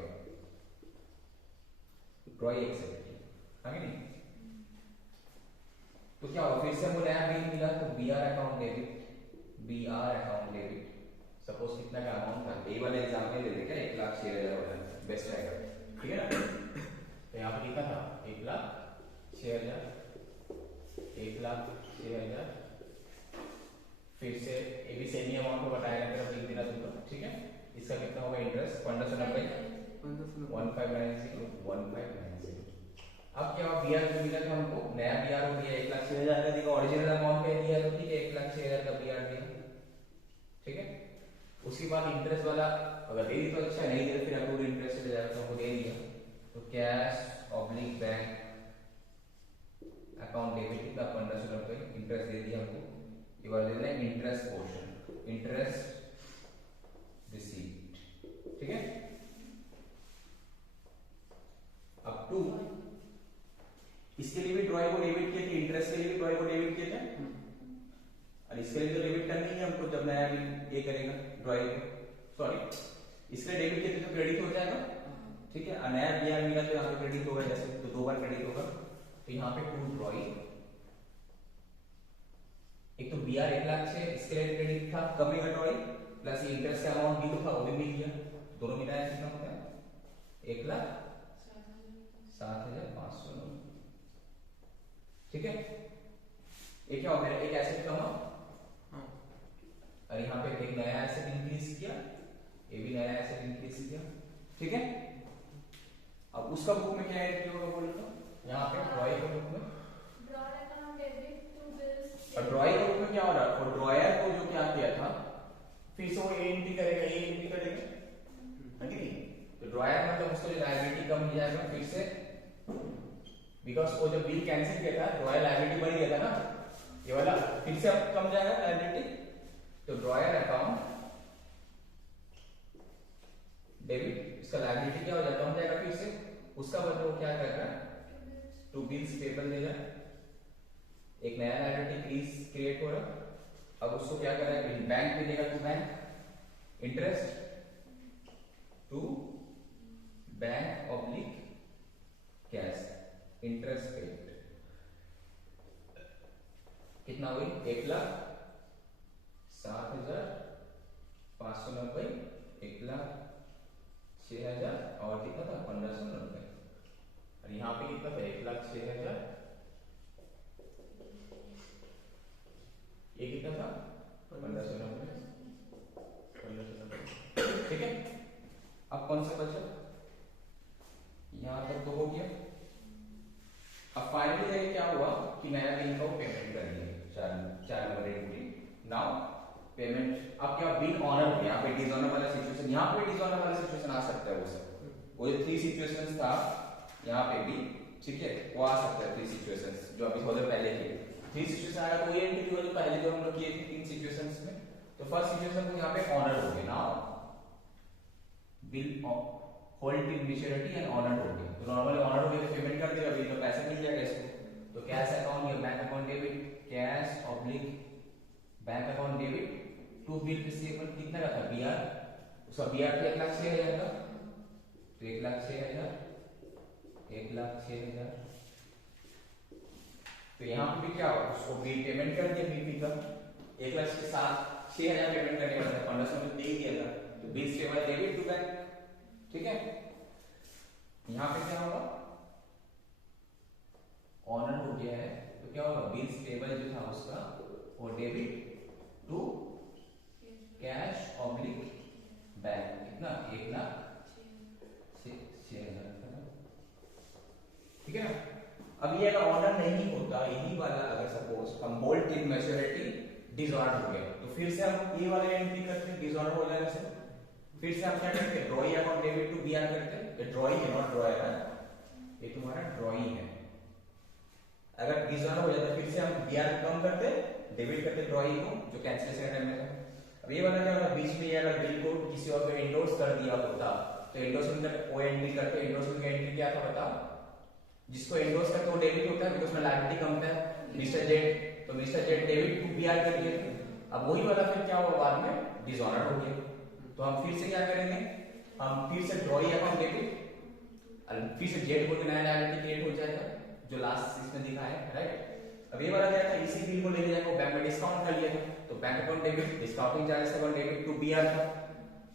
ड्रॉई accepted है नहीं, तो क्या होगा, फिर से हमको नया बिल मिला, तो बीआर अकाउंट डेबिट, सपोज कितना का अमाउंट था, ए वाले एग्जांपल ले लेते हैं, 1,06,000 वाला बेस्ट रहेगा, ठीक है ना। तो यहाँ पे कितना था, 1,06,000, 1,06,000, फिर से ये भी सेम ही अमाउंट को बताएगा, मेरा बिल देना दूंगा। ठीक है, इसका कितना होगा इंटरेस्ट, 1590, 1590। अब क्या हुआ, बीआर जो मिला था हमको, नया बीआर हो गया, 1,06,000 का दिया, ओरिजिनल अमाउंट पे दिया तो ठीक है, 1,06,000 का बीआर दिया, ठीक है। उसके बाद इंटरेस्ट वाला अगर दे दी तो अच्छा, नहीं दे तो फिर आपको इंटरेस्ट चले जाएगा, तो हमको दे दिया तो cash oblique bank account debit कितना 1500 रुपए इंटरेस्ट दे दिया हमको। ये वाला देना है इंटरेस्ट पोर्शन, इंटरेस्ट रिसीट, ठीक है। अब टू इसके लिए भी ड्रॉइंग को डेबिट किए थे, इंटरेस्ट के लिए भी ड्रॉइंग को डेबिट किए थे, और इसके लिए तो डेबिट करनी है हमको जब नया ये करेगा ड्रॉइंग को, सॉरी इसके लिए डेबिट किए थे तो क्रेडिट हो जाएगा, ठीक है। नया बिया मिला तो यहाँ पे क्रेडिट होगा, जैसे तो 2 बार क्रेडिट होगा। तो यहाँ पे टू ड्रॉइंग, एक तो बीआर 1 लाख से इसके लिए क्रेडिट था, कब मिला ड्रॉइंग, प्लस ये इंटरेस्ट का अमाउंट भी तो था वो भी मिल गया, दोनों मिलाया कितना होता है 1,07,500, ठीक है। ये क्या हो गया, एक एसेट कमा और यहाँ पे एक नया एसेट इंक्रीज किया, ये भी नया एसेट इंक्रीज किया, ठीक है। अब उसका बुक में क्या ऐड किया होगा बोलो तो, यहाँ पे ड्रॉइंग के बुक में और ड्रॉइंग के बुक में क्या हो रहा है, और ड्रॉयर को जो क्या किया था फिर से वो ए एंट्री करेगा, ये एंट्री करेगा, है कि नहीं। तो ड्रॉयर मतलब उसको जो लायबिलिटी कम हो जाएगा फिर से, बिकॉज वो जब बिल कैंसिल किया था ड्रॉयर लायबिलिटी बढ़ गया था ना, ये वाला फिर से अब कम जाएगा लायबिलिटी। तो ड्रॉयर अकाउंट डेबिट, इसका लायबिलिटी क्या हो जाएगा, कम जाएगा फिर से। उसका मतलब वो क्या कर रहा है, टू बिल्स पेबल देगा, एक नया लायबिलिटी क्रिएट हो रहा। अब उसको क्या कर रहा है, बैंक में देगा to bank interest to bank oblique cash interest paid, कितना हुई 1,07,590, 1,06,000 और कितना था 1,590, और यहाँ पे कितना था 1,06,000, ये कितना था 1,590, ठीक है। अब कौन सा बचा, यहाँ तक तो हो गया। अब फाइनली देखिए क्या हुआ कि नया बिल का पेमेंट कर दिया 4 नंबर एंट्री। नाउ पेमेंट, अब क्या बिल ऑनर हो गया, यहाँ पे डिसऑनर वाला सिचुएशन, यहाँ पे डिसऑनर वाला सिचुएशन आ सकता है, वो सब वो जो 3 सिचुएशंस था यहाँ पे भी, ठीक है, वो आ सकता है 3 सिचुएशंस जो अभी थोड़ा पहले थे। 3 सिचुएशन आया तो ये एंट्री जो पहले जो हम लोग किए थे 3 सिचुएशंस में। तो फर्स्ट सिचुएशन को यहाँ पे ऑनर हो गया, now bill hold till maturity and honour हो गया। तो नॉर्मली ऑनर हो गया तो पेमेंट कर देगा, अभी तो पैसा मिल जाएगा इसको। तो कैश अकाउंट या bank account debit, cash oblique bank account debit to bill receivable कितना का था बीआर, उसका बीआर तो 1,06,000 था, तो 1,06,000, 1,06,000। तो यहाँ पे भी क्या होगा, उसको बिल पेमेंट कर दिया, बीपी का 1,06,000 पेमेंट करने वाला था, 1,500 दे ही दिया था, तो bill receivable debit to bank, ठीक है। यहां पे क्या होगा, ऑनर हो गया है तो क्या होगा, बिल्स पेबल जो था उसका वो debit to cash oblique bank, कितना 1,06,000, ठीक है ना। अब ये अगर ऑनर नहीं होता, यही वाला अगर सपोज हम होल्ड टिल मैच्योरिटी डिसऑनर हो गया, तो फिर से हम ये वाला एंट्री करते हैं डिसऑनर हो जाने से, फिर से हम क्या करते हैं drawing account debit to BR करते हैं। ये ड्रॉइंग है नॉट ड्रॉयर है, ये तुम्हारा ड्रॉइंग है। अगर डिसऑनर हो जाता फिर से हम बीआर कम करते डेबिट करते ड्रॉइंग को जो कैंसिलेशन टाइम में था। अब ये वाला क्या होगा, बीच में ये अगर बिल को किसी और को एंडोर्स कर दिया होता तो एंडोर्समेंट का वो एंट्री करते, एंडोर्समेंट का एंट्री क्या था बताओ, जिसको एंडोर्स करते वो डेबिट होता है बिकॉज़ उसमें लायबिलिटी कम है, मिस्टर जेड, तो mister Z debit to BR कर दिए। अब वही वाला फिर क्या हुआ बाद में डिसऑनर हो गया, तो हम फिर से क्या करेंगे, हम फिर से ड्रॉइंग अकाउंट डेबिट और फिर से जेड बोल के नया लायबिलिटी क्रिएट हो जाएगा जो लास्ट इसमें दिखा है, राइट। अब ये वाला क्या था, इसी बिल को ले जाएगा बैंक में डिस्काउंट कर लिया था, तो bank account debit discounting charges account debit to BR था।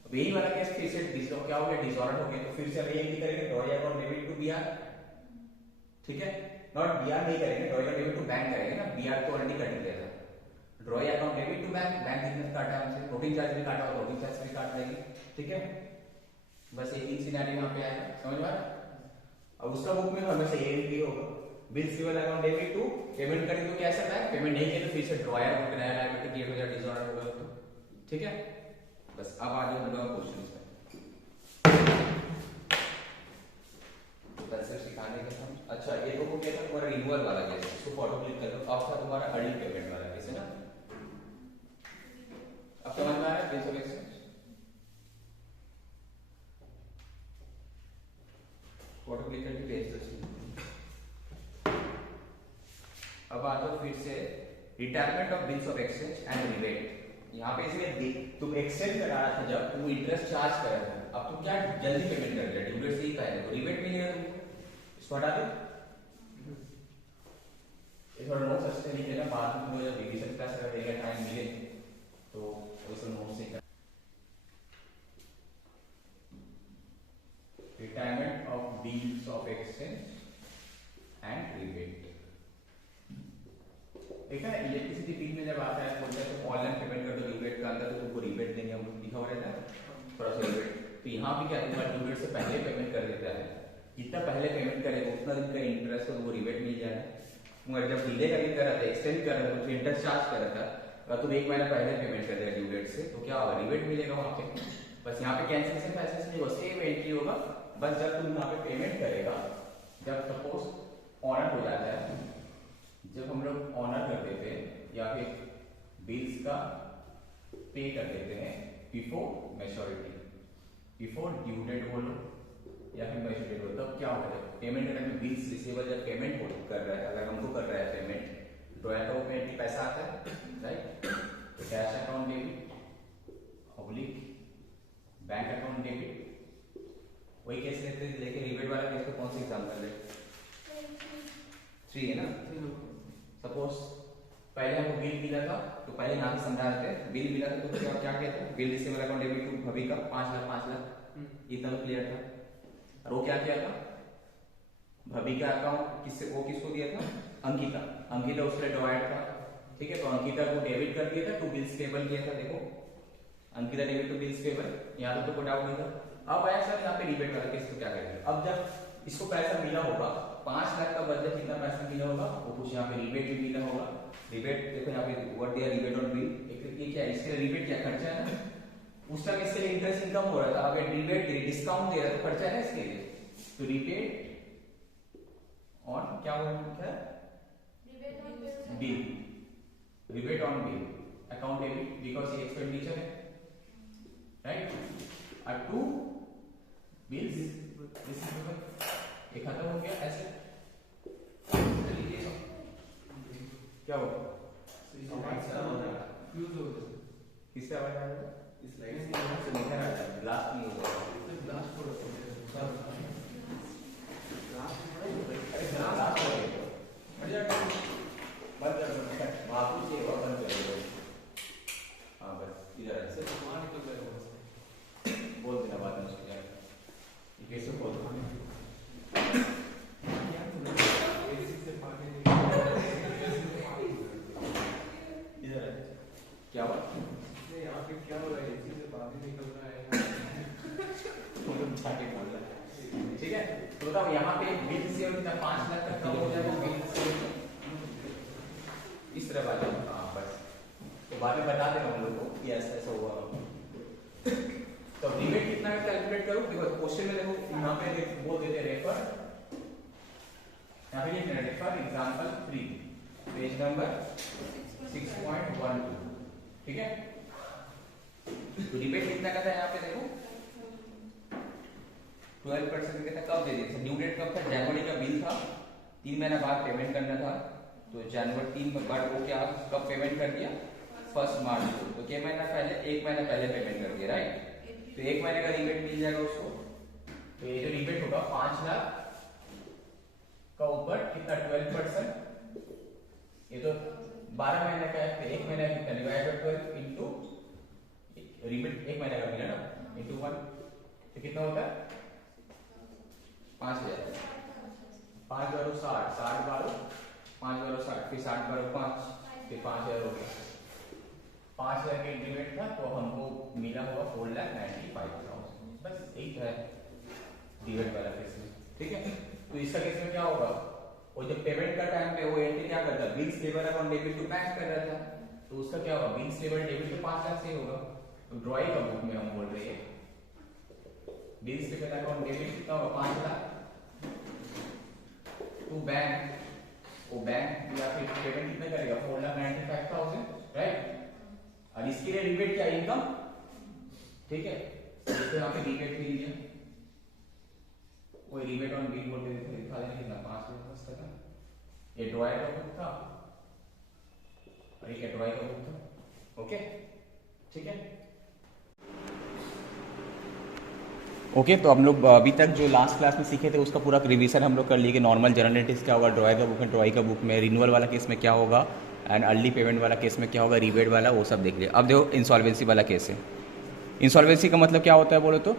अब यही वाला केस फिर से डिसऑनर क्या हो गया, डिसऑनर हो गया, तो फिर से हम यही करेंगे drawing account debit to BR, ठीक है। नॉट बीआर नहीं करेंगे, ड्रॉइंग डेबिट टू बैंक करेंगे ना, बीआर तो ऑलरेडी कर दिया था। Drawing account debit to bank, bank जितने काटा हमसे, रोटिंग चार्ज भी काटा होगा, रोटिंग चार्ज भी काट लेंगे, ठीक है। बस ये 3 सिनेरियो यहाँ पे आएगा, समझ में आ रहा। अब उसका बुक में हमेशा ये एंट्री होगा, bills receivable account debit to payment करें तो कैसा है, पेमेंट नहीं किया तो फिर से ड्रॉयर नया लायबिलिटी क्रिएट हो जाए, डिसऑनर होगा ठीक है, बस अब आ जाओ हम लोग क्वेश्चन पे। कंसेप्ट सिखाने के हम, अच्छा ये तो हो गया था तुम्हारा रिन्यूअल वाला केस, इसको फोटो क्लिक कर लो। अब था तुम्हारा अर्ली पेमेंट वाला केस है ना, अब समझ में आ रहा है प्रिंसिपल एक्सचेंज? फोटो क्लिक करके भेज दो। अब आ जाओ फिर से retirement of bills of exchange and rebate. यहाँ पे इसमें तुम एक्सचेंज करा रहा था जब तुम इंटरेस्ट चार्ज कर रहे थे, अब तुम क्या जल्दी पेमेंट कर रहे हो, ड्यू डेट से ही पहले तो रिबेट मिलेगा तुमको, इसको हटा दो। ये थोड़ा नोट्स अच्छे से लिख लेना, बाद में तुम्हें जब रिवीजन क्लास अगर देगा टाइम मिले तो वैसे नोट्स से retirement of bills of exchange and rebate. ठीक है, इलेक्ट्रिसिटी बिल में जब आता है बोलते हैं तो ऑनलाइन पेमेंट कर दो ड्यू डेट का अंदर, तो तुमको रिबेट देंगे, हम लिखा हुआ रहता है थोड़ा सा रिबेट। तो यहाँ भी क्या तुम्हारा ड्यू डेट से पहले पेमेंट कर देता है, जितना पहले पेमेंट करेगा उतना दिन का इंटरेस्ट तो वो रिबेट मिल जाएगा। मगर जब डिले करके कर रहा था, एक्सटेंड कर रहा था, तो इंटरेस्ट चार्ज कर रहा था, अगर तुम एक महीना पहले पेमेंट कर देगा ड्यू डेट से, तो क्या होगा, रिबेट मिलेगा वहां पे। बस यहाँ पे कैंसिलेशन पैसेज नहीं होगा, सेम एंट्री होगा, बस जब तुम यहाँ पे पेमेंट करेगा, जब सपोज ऑनर हो जाता है, जब हम लोग ऑनर कर देते हैं या फिर बिल्स का पे कर देते हैं before maturity, before due date बोलो या फिर मैच्योरिटी बोलो, तब क्या होगा, जब पेमेंट करने में बिल्स रिसीवर जब पेमेंट कर रहा है, अगर हमको कर रहा है पेमेंट, ड्रॉ अकाउंट में एंट्री पैसा आता है राइट, तो cash account debit oblique bank account debit, वही केस लेते हैं। लेकिन रिबेट वाला केस को कौन सी एग्जांपल ले, 3 है ना। सपोज पहले हमको बिल मिला था, तो पहले यहाँ पे समझा रहे थे, बिल मिला था तो क्या किया था, bill receiver account debit to Bhavi का 5 लाख इतना तो क्लियर था। और वो क्या किया था, भवी का अकाउंट किससे, वो किसको दिया था, अंकिता उसके लिए डिवाइड था, ठीक है, तो अंकिता को डेबिट कर दिया था, टू बिल्स पेबल किया था, देखो Ankita debit to bills payable, यहाँ तक तो कोई डाउट नहीं था। अब आया सर यहाँ पे रिबेट वाला केस, तो क्या करेंगे, अब जब इसको पैसा मिला होगा 5 लाख का बदले कितना पैसा मिला होगा, वो कुछ यहाँ पे रिबेट भी मिला होगा। रिबेट देखो यहाँ पे व्हाट दिया, रिबेट ऑन बिल, ये क्या है, इसके रिबेट क्या खर्चा है ना, उस टाइम इसके लिए इंटरेस्ट इनकम हो रहा था, अगर रिबेट डिस्काउंट दे रहा है तो खर्चा है ना इसके लिए, तो रिबेट ऑन क्या हो रहा है, bill, rebate on bill account debit, because ये एक्सपेंडिचर है राइट, और टू बिल्स रिसीवेबल, ये खत्म हो गया ऐसे। क्या हुआ, किससे आवाज आ रहा है, इस लाइन से लिखा रहा है, ब्लास्ट नहीं होगा, ब्लास्ट हो रहा है, ब्लास्ट हो गया, बंद कर दो, वापस ये बंद कर दो, हाँ बस इधर ऐसे बाहर निकल गया, बोल देना बाद में उसको क्या ये कैसे बोल दो, क्या हुआ, यहाँ पे क्या हो रहा है, इसी से बाहर निकल रहा है, ठीक है। तो बताओ यहाँ पे बिल से और 5 लाख तक कम हो जाएगा, बिल से इस तरह बात, हाँ बस, तो बाद में बता देना हम लोग को कि ऐसा ऐसा हुआ। तो रिबेट कितना है कैलकुलेट करो, देखो क्वेश्चन में देखो यहाँ पे बोल देते रेफर, यहाँ पे लिखना रेफर एग्जांपल 3 पेज नंबर 6.12, ठीक है। तो रिबेट कितना का था यहाँ पे देखो 12% का था, कब दे दिया, ड्यू डेट कब था, जनवरी का बिल था, 3 महीना बाद पेमेंट करना था, तो जनवरी 3 बाद वो क्या कब पेमेंट कर दिया, 1 मार्च को, तो क्या महीना पहले, 1 महीना पहले पेमेंट कर दिया राइट, तो 1 महीने का रिबेट मिल जाएगा उसको। तो ये जो रिबेट होगा 5 लाख का ऊपर कितना 12%, ये तो 12 महीने का है, तो 1 महीने कितना डिवाइड बाय 12 इनटू रिबेट 1 महीने का मिला ना इनटू 1, तो कितना होता है 5000, 5 बार 60, 60 बार 5 बार 60, फिर 60 बार 5, फिर 5000 हो गया, 5000 का इंक्रीमेंट था, तो हमको मिला होगा 4,95,000, बस एक है डिवाइड वाला केस में, ठीक है। तो इसका केस में क्या होगा, वो जब पेमेंट का टाइम पे वो एंट्री क्या करता है, bills payable account debit to bank कर रहा था, तो उसका क्या होगा, बिल्स पेबल डेबिट तो 5 लाख से ही होगा, तो ड्रॉई का बुक में हम बोल रहे हैं बिल्स पेबल अकाउंट डेबिट कितना होगा 5 लाख टू बैंक, वो बैंक या फिर पेमेंट कितना करेगा 4,95,000 राइट। और इसके लिए रिबेट क्या इनकम, ठीक है, इसको यहाँ पे रिबेट भी लिया, कोई रिबेट ऑन बिल बोलते थे लिखा देना कितना 5 लाख तक का। ये ड्रॉयर का बुक था और ये ड्रॉयर का बुक था, ओके ठीक है। ओके तो हम लोग अभी तक जो लास्ट क्लास में सीखे थे उसका पूरा रिवीजन हम लोग कर लिए कि नॉर्मल जनरल एंट्रीज क्या होगा ड्रॉयर का बुक में, ड्रॉयर का बुक में रिन्यूअल वाला केस में क्या होगा एंड अर्ली पेमेंट वाला केस में क्या होगा, रिबेट वाला, वो सब देख लिया। अब देखो इंसॉल्वेंसी वाला केस है। इंसॉल्वेंसी का मतलब क्या होता है बोलो तो,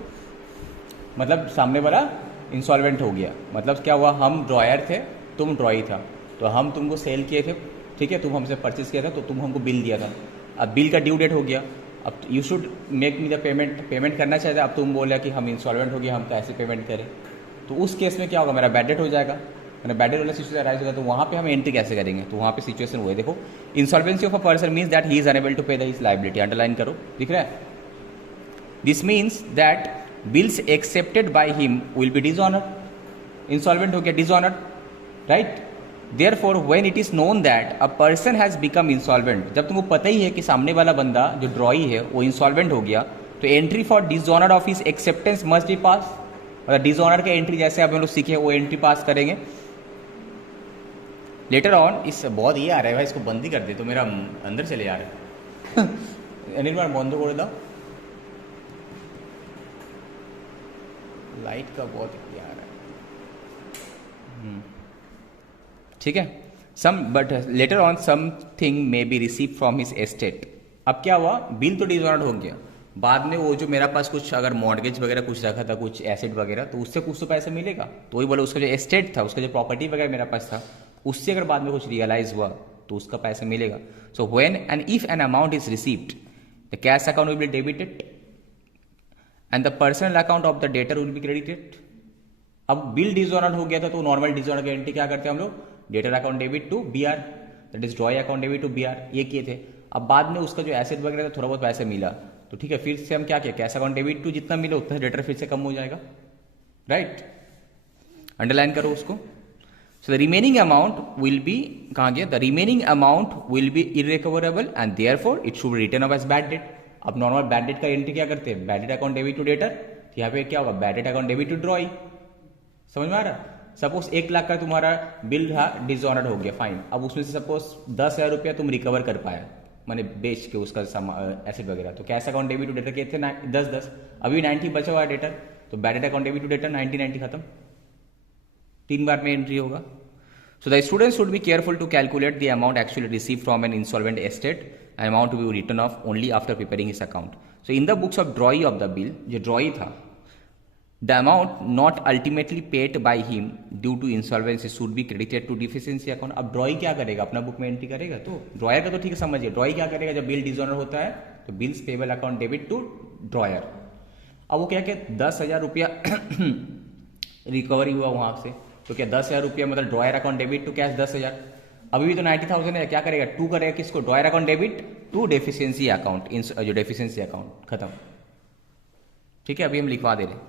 मतलब सामने वाला इंसॉल्वेंट हो गया, मतलब क्या हुआ, हम ड्रॉयर थे तुम ड्रॉई था, तो हम तुमको सेल किए थे, ठीक है, तुम हमसे परचेज किया था तो तुम हमको बिल दिया था, अब बिल का ड्यू डेट हो गया, अब you should make me the payment करना चाहिए, अब तुम बोला कि हम इंसॉल्वेंट हो गया, हम कैसे पेमेंट करें, तो उस केस में क्या होगा, मेरा बैड डेट हो जाएगा, मेरा बैड डेट वाला सिचुएशन अराइज होगा, तो वहाँ पे हम एंट्री कैसे करेंगे, तो वहाँ पे सिचुएशन हुआ है, देखो insolvency of a person means that he is unable to pay the his liability, underline करो, दिख रहा है, this means that bills accepted by him will be dishonoured, insolvent हो गया dishonoured, right. Therefore, when it is known that a person has become insolvent, जब तुमको पता ही है कि सामने वाला बंदा जो ड्रॉई है वो इंसॉल्वेंट हो गया, तो entry for dishonour of his acceptance must be pass, और डिसऑनर का एंट्री जैसे आप लोग सीखे वो एंट्री पास करेंगे। लेटर ऑन, इस बहुत ये आ रहा है भाई, इसको बंद ही कर दे तो मेरा अंदर चले जा रहा है अनिल बार बंद कर दो, लाइट का बहुत ये आ रहा है, ठीक है। Some but later on something may be receive from his estate, अब क्या हुआ, बिल तो डिसऑनर्ड हो गया, बाद में वो जो मेरा पास कुछ अगर मॉर्गेज वगैरह कुछ रखा था, कुछ एसेट वगैरह, तो उससे कुछ तो पैसा मिलेगा, तो वही बोला उसका जो एस्टेट था, उसका जो प्रॉपर्टी वगैरह मेरा पास था, उससे अगर बाद में कुछ रियलाइज हुआ तो उसका पैसा मिलेगा। So when and if an amount is received the cash account will be debited and the personal account of the debtor will be credited. अब बिल डिसऑनर्ड हो गया था तो नॉर्मल डिसऑनर की एंट्री क्या करते हैं हम लोग, debtor account debit to BR, that is drawee account debit to BR, ये किए थे। अब बाद में उसका जो एसेट वगैरह था थोड़ा बहुत पैसा मिला, तो ठीक है, फिर से हम क्या किया, कैश अकाउंट डेबिट टू जितना मिला उतना डेटर फिर से कम हो जाएगा, राइट, अंडरलाइन करो उसको। So the remaining amount will be, कहाँ गया, the remaining amount will be irrecoverable and therefore it should be written off as bad debt. अब नॉर्मल बैड डेट का एंट्री क्या करते हैं, bad debt account debit to debtor, यहाँ पे क्या होगा, bad debt account debit to drawee, समझ में आ रहा। सपोज 1 लाख का तुम्हारा बिल था, डिसऑनर्ड हो गया, फाइन, अब उसमें से सपोज 10,000 रुपया तुम रिकवर कर पाया, मैंने बेच के उसका एसेट वगैरह, तो cash account debit to debtor के थे 10, अभी 90 बचा हुआ डेटर, तो bad debt account debit to debtor 90 खत्म, 3 बार में एंट्री होगा। So the student should be careful to calculate the amount actually receive from an insolvent estate, and amount to be return off only after preparing his account. So in the books of drawee of the bill, जो drawee था, the amount not ultimately paid by him due to insolvency should be credited to deficiency account। अब ड्रॉई क्या करेगा, अपना book में entry करेगा, तो dryer का तो ठीक है समझिए, ड्रॉई क्या करेगा, जब बिल डिसऑनर होता है तो bills payable account debit to drawer. अब वो क्या 10,000 रुपया रिकवरी हुआ वहां से, तो क्या 10,000 रुपया मतलब drawer account debit to cash 10,000, अभी भी तो 90,000 है, क्या करेगा, टू करेगा किसको, drawer account debit to deficiency account, जो डेफिशिएंसी अकाउंट खत्म, ठीक है। अभी हम लिखवा दे रहे हैं,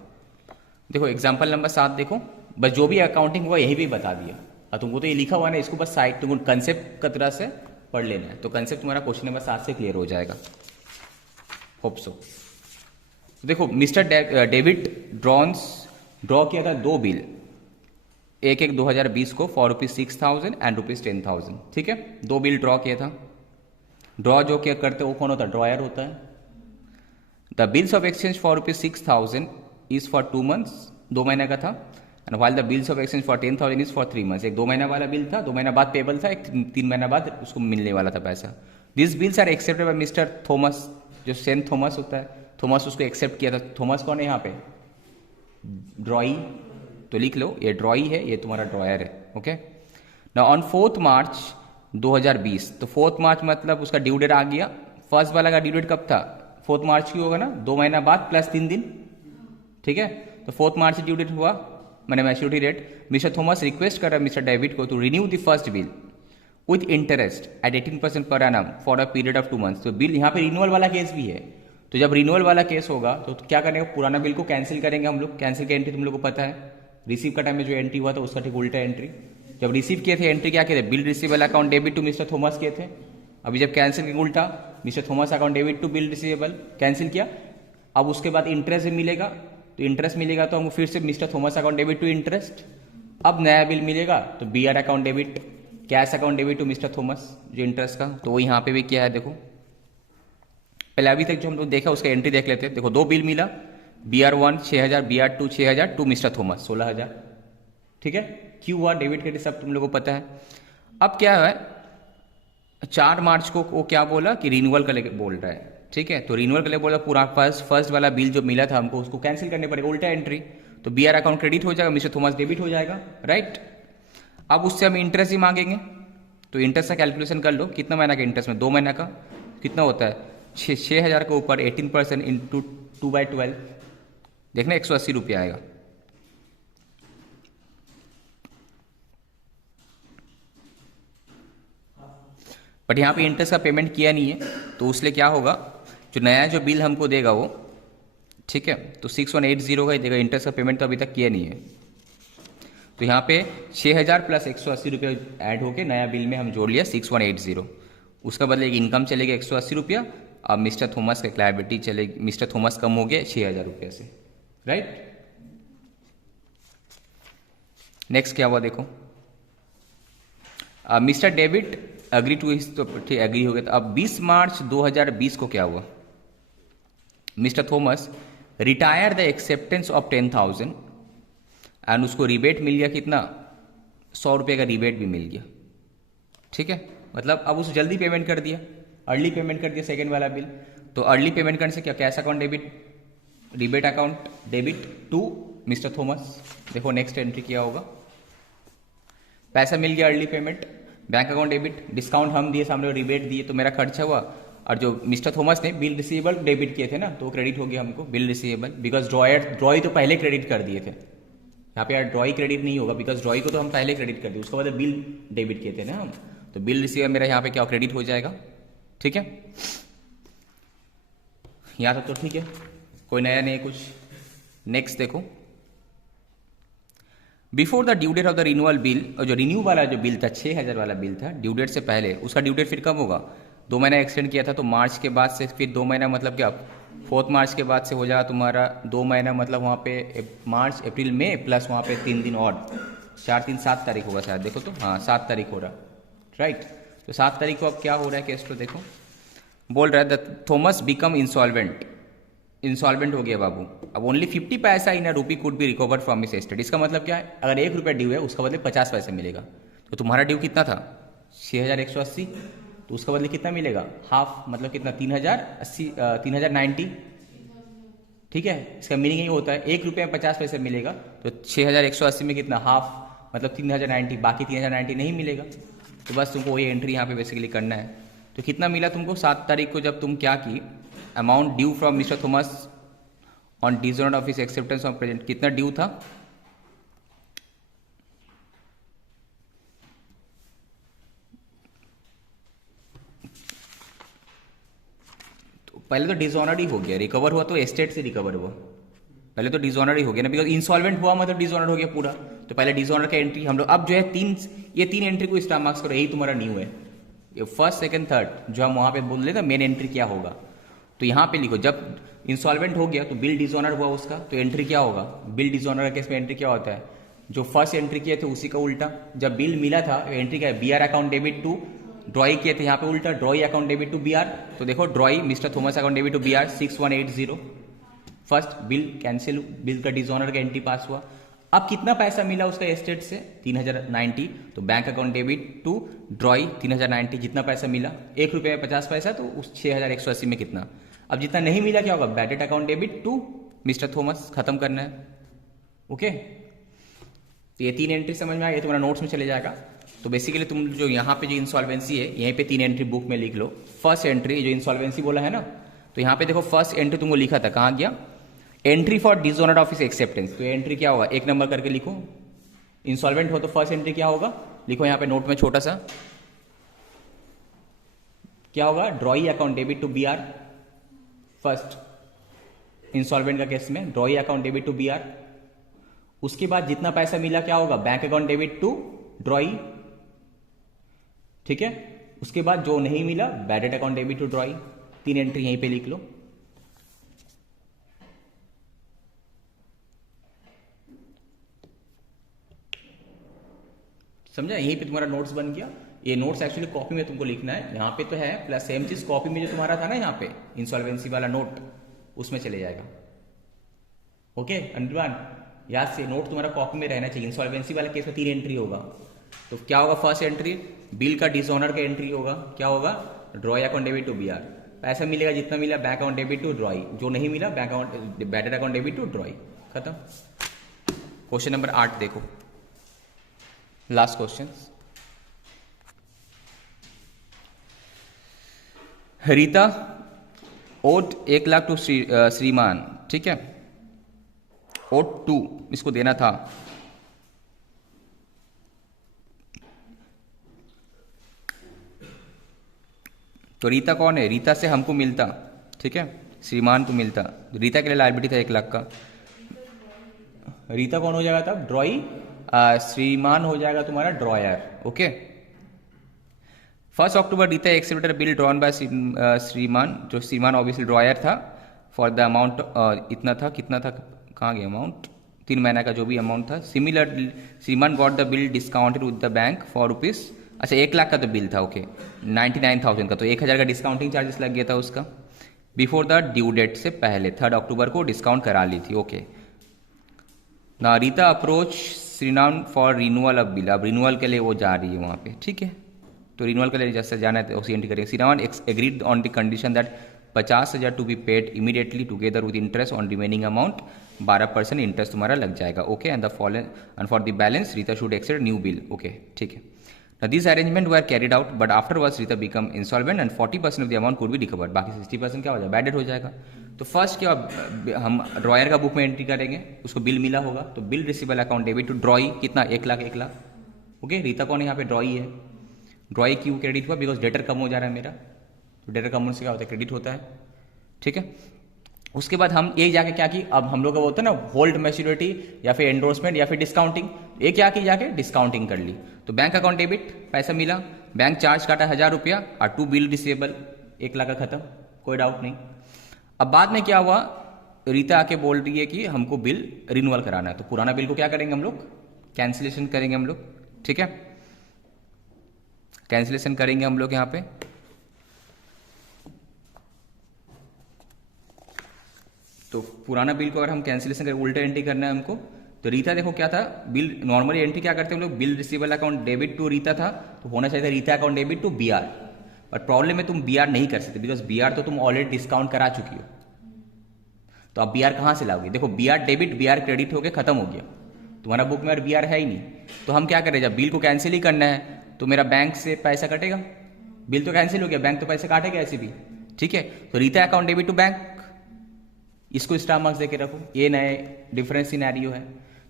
देखो एग्जाम्पल नंबर 7 देखो, बस जो भी अकाउंटिंग हुआ यही भी बता दिया, और तुमको तो ये लिखा हुआ है ना, इसको बस साइड तुमको कंसेप्ट की तरह से पढ़ लेना है, तो कंसेप्ट तुम्हारा क्वेश्चन नंबर 7 से क्लियर हो जाएगा, होप सो। देखो मिस्टर डेविड ड्रॉ किया था 2 बिल, एक 2020 को फॉर ₹6,000 एंड ₹10,000, ठीक है, 2 बिल ड्रॉ किया था। ड्रॉ जो क्या करते वो कौन होता है, ड्रॉयर होता है। The bills of exchange for ₹6,000 is for 2 months, 2 महीने का था, and while the bills of exchange for 10,000 is for 3 months, एक 2 महीना वाला बिल था, 2 महीना बाद पेबल था, एक 3 महीना बाद उसको मिलने वाला था पैसा। This bills are accepted by mister Thomas, जो सेंट थॉमस होता है, थॉमस उसको एक्सेप्ट किया था। थॉमस कौन है यहाँ पे, ड्रॉई, तो लिख लो ये ड्रॉई है, ये तुम्हारा ड्रॉयर है, ओके। नाउ ऑन 4 मार्च 2020, तो 4 मार्च मतलब उसका ड्यू डेट आ गया, फर्स्ट वाला का ड्यू डेट कब था, 4 मार्च की होगा ना, 2 महीना बाद प्लस 3 दिन, ठीक है, तो 4 मार्च ड्यू डेट हुआ, मैंने maturity date. Mister Thomas request कर रहा है मिस्टर डेविड को to renew the first bill with interest at 18% per annum for a period of 2 months। तो बिल यहाँ पे रिन्यूअल वाला केस भी है, तो जब रिन्यूअल वाला केस होगा तो क्या करेंगे, पुराना बिल को कैंसिल करेंगे हम लोग। कैंसिल की एंट्री तुम लोग को पता है, रिसीव का टाइम में जो एंट्री हुआ था उसका ठीक उल्टा एंट्री। जब रिसीव किए थे एंट्री क्या किए थे, bill receivable account debit to mister Thomas किए थे। अभी जब कैंसिल किया उल्टा, mister Thomas account debit to bill receivable cancel किया। अब उसके बाद इंटरेस्ट भी मिलेगा, तो इंटरेस्ट मिलेगा तो हमको फिर से mister Thomas account debit to interest. अब नया बिल मिलेगा तो B R account debit, cash account debit to mister Thomas जो इंटरेस्ट का। तो वो यहाँ पे भी क्या है देखो, पहले अभी तक जो हम लोग देखा उसका एंट्री देख लेते हैं। देखो 2 बिल मिला, BR1 6000, BR2 6000 to mister Thomas 16000, ठीक है। क्यू आर डेबिट क्रेडिट सब तुम लोगों को पता है। अब क्या है, 4 मार्च को वो क्या बोला कि रिन्यूअल का लेके बोल रहा है, ठीक है। तो रिन्यूअल के लिए बोला पूरा फर्स्ट वाला बिल जो मिला था हमको उसको कैंसिल करने पड़ेगा, उल्टा एंट्री। तो BR अकाउंट क्रेडिट हो जाएगा, मिस्टर थॉमस डेबिट हो जाएगा, राइट। अब उससे हम इंटरेस्ट ही मांगेंगे, तो इंटरेस्ट का कैलकुलेशन कर लो, कितना महीना का इंटरेस्ट में, 2 महीना का कितना होता है, 6000 के ऊपर 18% इंटू 2/12, देखना 180 रुपया आएगा। बट यहाँ पे इंटरेस्ट का पेमेंट किया नहीं है, तो उसलिए क्या होगा, जो नया जो बिल हमको देगा वो, ठीक है, तो 6180 का ही देगा। इंटरेस्ट का पेमेंट तो अभी तक किया नहीं है, तो यहाँ पे 6000 प्लस 180 रुपये ऐड होके नया बिल में हम जोड़ लिया 6180। उसका बदले एक इनकम चलेगा 180 रुपया, अब मिस्टर थॉमस का लायबिलिटी चलेगी, मिस्टर थॉमस कम हो गया 6000 रुपये से, राइट। नेक्स्ट क्या हुआ देखो, mister David agree to his, तो ठीक एग्री हो गया। तो अब 20 मार्च 2020 को क्या हुआ, mister Thomas retire the acceptance of 10,000 and उसको रिबेट मिल गया कितना, 100 रुपये का रिबेट भी मिल गया, ठीक है। मतलब अब उसे जल्दी पेमेंट कर दिया, अर्ली पेमेंट कर दिया सेकेंड वाला बिल। तो अर्ली पेमेंट करने से क्या, cash account debit, rebate account debit to mister Thomas. देखो नेक्स्ट एंट्री किया होगा, पैसा मिल गया early payment, bank account debit, discount हम दिए, सामने रिबेट दिए, तो मेरा खर्चा हुआ। और जो मिस्टर थॉमस ने बिल रिसीवेबल डेबिट किए थे ना, तो क्रेडिट हो गया हमको बिल रिसीवेबल, बिकॉज ड्रॉई तो पहले क्रेडिट कर दिए थे। यहाँ पे यार ड्रॉई क्रेडिट नहीं होगा, बिकॉज ड्रॉई को तो हम पहले क्रेडिट कर दिए, उसके बाद बिल डेबिट किए थे ना हम, तो बिल रिसीवेबल मेरा यहाँ पे क्या क्रेडिट हो जाएगा, ठीक है। यहाँ तक तो ठीक है, कोई नया नहीं कुछ। नेक्स्ट देखो, before the due date of the renewal bill, और जो रिन्यू वाला जो बिल था 6000 वाला बिल था, ड्यू डेट से पहले, उसका ड्यू डेट फिर कब होगा, 2 महीना एक्सटेंड किया था, तो मार्च के बाद से फिर 2 महीना, मतलब क्या 4 मार्च के बाद से हो जाएगा तुम्हारा 2 महीना, मतलब वहाँ पे मार्च अप्रैल मई प्लस वहाँ पे 3 दिन और, 4 3 7 तारीख होगा शायद, देखो तो हाँ 7 तारीख हो रहा, राइट। तो 7 तारीख को अब क्या हो रहा है केस, तो देखो बोल रहा है the Thomas become insolvent, insolvent हो गया बाबू। अब ओनली 50 पैसा इन अ रूपी could be recover from his estate. इसका मतलब क्या है, अगर 1 रुपया ड्यू है उसका बदले 50 पैसे मिलेगा। तो तुम्हारा ड्यू कितना था 6180, तो उसका बदले कितना मिलेगा, हाफ, मतलब कितना 3080, 3090, ठीक है। इसका मीनिंग ये होता है 1 रुपये में 50 पैसे मिलेगा, तो 6180 में कितना, हाफ, मतलब 3090, बाकी 3090 नहीं मिलेगा। तो बस तुमको वही एंट्री यहाँ पे बेसिकली करना है। तो कितना मिला तुमको 7 तारीख को, जब तुम क्या की, amount due from mister Thomas on dishonour of his acceptance of present, कितना ड्यू था, तो पहले तो डिसऑनर ही हो गया, रिकवर हुआ तो एस्टेट से रिकवर हुआ, पहले तो डिसऑनर ही हो गया ना, बिकॉज इंसॉल्वेंट हुआ मतलब डिसऑनर हो गया पूरा। तो पहले डिसऑनर का एंट्री हम लोग, अब जो है ये तीन एंट्री को स्टार मार्क्स करो, यही तुम्हारा न्यू है, ये फर्स्ट सेकंड थर्ड जो हम वहां पे बोल रहे थे मेन एंट्री क्या होगा, तो यहाँ पे लिखो जब इंसॉल्वेंट हो गया तो बिल डिसऑनर हुआ उसका, तो एंट्री क्या होगा, बिल डिसऑनर के केस में एंट्री क्या होता है, जो फर्स्ट एंट्री किए थे उसी का उल्टा। जब बिल मिला था एंट्री क्या है, BR account debit to drawee किए थे, यहाँ पे उल्टा drawee account debit to BR। तो देखो drawee mister Thomas account debit to BR 6180, first bill cancel, bill का डिसऑनर का एंट्री पास हुआ। अब कितना पैसा मिला उसका एस्टेट से 3090, तो bank account debit to drawee 3090, जितना पैसा मिला 1 रुपये में 50 पैसा, तो उस 6180 में कितना। अब जितना नहीं मिला क्या होगा, bad debt account debit to mister Thomas, खत्म करना है, ओके। तो ये 3 एंट्री समझ में आया, ये तुम्हारा नोट्स में चले जाएगा। तो बेसिकली तुम जो यहाँ पे जो इंसॉल्वेंसी है, यहीं पे 3 एंट्री बुक में लिख लो। फर्स्ट एंट्री जो इंसॉल्वेंसी बोला है ना, तो यहाँ पे देखो फर्स्ट एंट्री तुमको लिखा था, कहाँ गया, entry for dishonour of his acceptance. तो एंट्री क्या होगा, 1 नंबर करके लिखो, इंसॉल्वेंट हो तो फर्स्ट एंट्री क्या होगा, लिखो यहाँ पे नोट में छोटा सा, क्या होगा, drawee account debit to BR first instalment का केस में drawee account debit to BR, उसके बाद जितना पैसा मिला क्या होगा, bank account debit to drawee, ठीक है। उसके बाद जो नहीं मिला bad debt account debit to drawee. 3 entry यहीं पे लिख लो। समझा, यहीं पे तुम्हारा नोट्स बन गया। ये नोट्स एक्चुअली कॉपी में तुमको लिखना है, यहाँ पे तो है प्लस सेम चीज कॉपी में जो तुम्हारा था ना यहाँ पे इंसॉल्वेंसी वाला नोट, उसमें चले जाएगा। ओके अनिर्बान, याद से नोट तुम्हारा कॉपी में रहना चाहिए। इंसॉल्वेंसी वाला केस में 3 एंट्री होगा, तो क्या होगा, फर्स्ट एंट्री बिल का डिसऑनर का एंट्री होगा, क्या होगा, drawee account debit to BR, पैसा मिलेगा जितना मिला bank account debit to drawee, जो नहीं मिला bank account bad account debit to drawee, खत्म। क्वेश्चन नंबर 8 देखो, last question. Rita owed 1 lakh to Shriman, ठीक है, ओट 2 इसको देना था। तो रीता कौन है, रीता से हमको मिलता, ठीक है, श्रीमान को मिलता, रीता के लिए लायबिलिटी था 1 लाख का। रीता कौन हो जाएगा तब, ड्रॉई, श्रीमान हो जाएगा तुम्हारा dryer. Okay, 1 October Rita accepted bill drawn by श्रीमान, जो श्रीमान ऑब्वियसली ड्रॉयर था, फॉर द अमाउंट इतना था, कितना था, कहाँ गया अमाउंट, 3 महीने का जो भी अमाउंट था। सिमिलरली श्रीमान got the bill discounted with the bank for rupees, अच्छा 1 लाख का तो बिल था, ओके 99,000 का, तो 1,000 का डिस्काउंटिंग चार्जेस लग गया था उसका, बिफोर द ड्यू डेट से पहले 3 अक्टूबर को डिस्काउंट करा ली थी। ओके, ना रीता अप्रोच श्रीमान फॉर रिन्यूअल ऑफ बिल, अब रिन्यूअल के लिए वो जा रही है वहाँ पे, ठीक है, तो रिन्यूअल के लिए जैसे जाना है उसी एंट्री करेंगे। Shriman agreed on the condition that 50,000 to be paid immediately together with interest on remaining amount, 12% interest तुम्हारा लग जाएगा। Okay, and the following and for the balance Rita should accept new bill. Okay, ठीक है। Now these arrangement were carried out, but afterwards Rita become insolvent and 40% of the amount could be recovered. बाकी 60% क्या हो जाएगा, bad debt हो जाएगा। तो first क्या हम ड्रॉयर का बुक में एंट्री करेंगे, उसको बिल मिला होगा, तो bill receivable account debit to drawee कितना, 1 लाख 1 लाख। ओके, रीता कौन है यहाँ पे, ड्रॉई है। ड्रॉई क्यों क्रेडिट हुआ, बिकॉज डेटर कम हो जा रहा है मेरा, तो डेटर कम होने से क्या होता है, क्रेडिट होता है, ठीक है। उसके बाद हम ये जाके क्या की, अब हम लोग का वो होता है ना होल्ड मैच्योरिटी या फिर एंडोर्समेंट या फिर डिस्काउंटिंग, ये क्या की जाके डिस्काउंटिंग कर ली। तो बैंक अकाउंट डेबिट, पैसा मिला, बैंक चार्ज काटा 1,000 रुपया और 2 बिल रिसीवेबल 1 लाख का खत्म, कोई डाउट नहीं। अब बाद में क्या हुआ, रीता आके बोल रही है कि हमको बिल रिन्यूअल कराना है, तो पुराना बिल को क्या करेंगे हम लोग, कैंसिलेशन करेंगे हम लोग, ठीक है, कैंसिलेशन करेंगे हम लोग यहाँ पे। तो पुराना बिल को अगर हम कैंसिलेशन करें, उल्टा एंट्री करना है हमको, तो रीता देखो क्या था, बिल नॉर्मली एंट्री क्या करते हैं हम लोग, bill receivable account debit to Rita था, तो होना चाहिए था Rita account debit to BR, but problem है तुम बीआर नहीं कर सकते, बिकॉज बीआर तो तुम ऑलरेडी डिस्काउंट करा चुकी हो, तो अब बीआर कहां से लाओगे, देखो बीआर डेबिट बीआर क्रेडिट हो गया, खत्म हो गया, तुम्हारा बुक में बीआर है ही नहीं, तो हम क्या करें, जब बिल को कैंसिल ही करना है तो मेरा बैंक से पैसा कटेगा, बिल तो कैंसिल हो गया, बैंक तो पैसे काटेगा ऐसे भी, ठीक है। तो Rita account debit to bank, इसको स्टार मार्क्स देके रखो, ये नए डिफरेंस सिनेरियो है।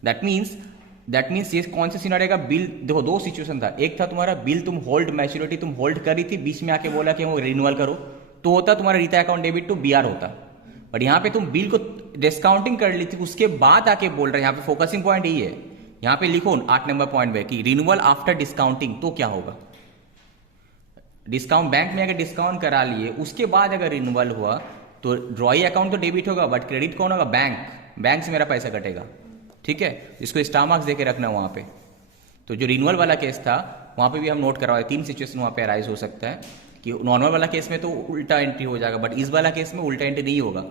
दैट मीन्स ये कौन सा सिनेरियो का, बिल देखो 2 सिचुएशन था, एक था तुम्हारा बिल तुम होल्ड मैच्योरिटी तुम होल्ड करी थी, बीच में आके बोला कि वो रिन्यूअल करो, तो होता तुम्हारा Rita account debit to BR होता, बट यहाँ पे तुम बिल को डिस्काउंटिंग कर ली थी, उसके बाद आके बोल रहे हैं, यहाँ पे फोकसिंग पॉइंट यही है, यहाँ पे लिखो 8 नंबर पॉइंट में कि रिन्यूअल आफ्टर डिस्काउंटिंग, तो क्या होगा, डिस्काउंट बैंक में अगर डिस्काउंट करा लिए उसके बाद अगर रिन्यूअल हुआ तो ड्रॉई अकाउंट तो डेबिट होगा, बट क्रेडिट कौन होगा, बैंक से मेरा पैसा कटेगा, ठीक है, इसको स्टार मार्क्स देके रखना वहां पे। तो जो रिन्यूअल वाला केस था वहां पे भी हम नोट करवाए, 3 सिचुएशन वहां पे अराइज हो सकता है कि नॉर्मल वाला केस में तो उल्टा एंट्री हो जाएगा, बट इस वाला केस में उल्टा एंट्री नहीं होगा,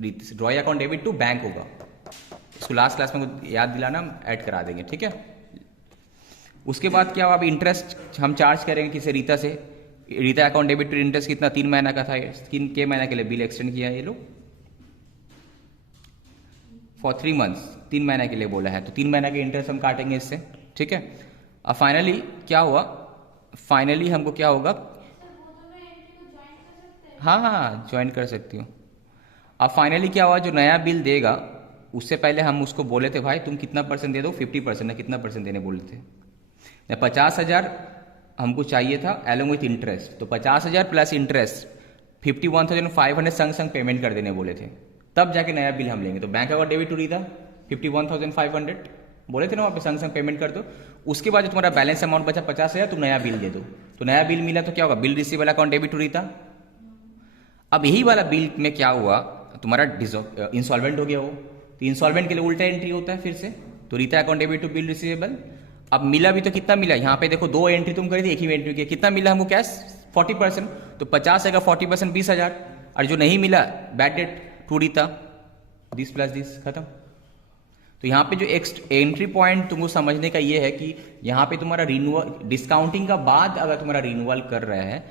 drawee account debit to bank होगा। इसको लास्ट क्लास में याद दिलाना, हम ऐड करा देंगे, ठीक है। उसके बाद क्या, अब इंटरेस्ट हम चार्ज करेंगे किसे, रीता से, Rita account debit to interest कितना, 3 महीना का था, 3 महीने के लिए बिल एक्सटेंड किया ये लोग फॉर 3 मंथ्स, 3 महीने के लिए बोला है, तो 3 महीने के इंटरेस्ट हम काटेंगे इससे, ठीक है। अब फाइनली क्या हुआ, फाइनली हमको क्या होगा, हाँ ज्वाइन कर सकती हूँ। अब फाइनली क्या हुआ, जो नया बिल देगा उससे पहले हम उसको बोले थे भाई तुम कितना % दे दो, 50% ना कितना % देने बोले थे, 50,000 हमको चाहिए था एलोंग विथ इंटरेस्ट, तो 50,000 प्लस इंटरेस्ट 51,500 संग संग पेमेंट कर देने बोले थे, तब जाके नया बिल हम लेंगे। तो bank account debit to Rita 51,500 बोले थे ना वहाँ पे, संग संग पेमेंट कर दो। उसके बाद जो तुम्हारा बैलेंस अमाउंट बचा 50,000, तुम नया बिल दे दो। तो नया बिल मिला तो क्या होगा, bill receivable account debit to Rita. अब यही वाला बिल में क्या हुआ, तुम्हारा इंसॉल्वेंट हो गया वो, तो इंसॉल्वेंट के लिए उल्टा एंट्री होता है फिर से। तो Rita account debit to bill receivable. अब मिला भी तो कितना मिला, यहाँ पे देखो 2 एंट्री तुम करी थी, एक ही एंट्री किया, कितना मिला हमको कैश 40%। तो 50 का 40% 20,000। और जो नहीं मिला bad debt to Rita, this plus this, खत्म। तो यहाँ पे जो एंट्री पॉइंट तुमको समझने का ये है कि यहाँ पे तुम्हारा रिन्यूअल, डिस्काउंटिंग का बाद अगर तुम्हारा रिन्यूअल कर रहा है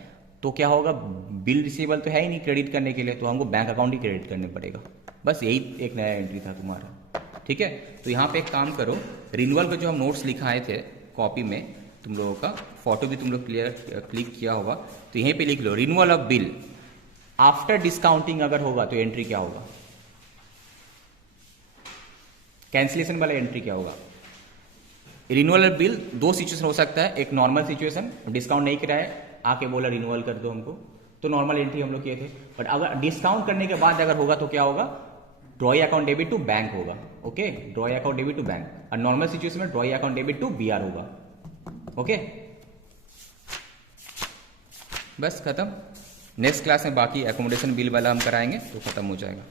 तो क्या होगा, बिल रिसीवेबल तो है ही नहीं क्रेडिट करने के लिए, तो हमको बैंक अकाउंट ही क्रेडिट करने पड़ेगा। बस यही एक नया एंट्री था तुम्हारा, ठीक है। तो यहाँ पे एक काम करो, रिन्यूअल का जो हम नोट्स लिखाए थे कॉपी में, तुम लोगों का फोटो भी तुम लोग क्लिक किया होगा, तो यहीं पे लिख लो renewal of bill after discounting अगर होगा तो एंट्री क्या होगा, कैंसिलेशन वाला एंट्री क्या होगा। रिन्यूअल ऑफ बिल 2 सिचुएशन हो सकता है, एक नॉर्मल सिचुएशन, डिस्काउंट नहीं कराया, आके बोला रिन्यूअल कर दो हमको, तो नॉर्मल एंट्री हम लोग किए थे। बट अगर डिस्काउंट करने के बाद अगर होगा तो क्या होगा, drawee account debit to bank होगा। Okay, drawee account debit to bank. और नॉर्मल सिचुएशन में drawee account debit to BR होगा। ओके, बस खत्म। नेक्स्ट क्लास में बाकी एकोमोडेशन बिल वाला हम कराएंगे तो खत्म हो जाएगा।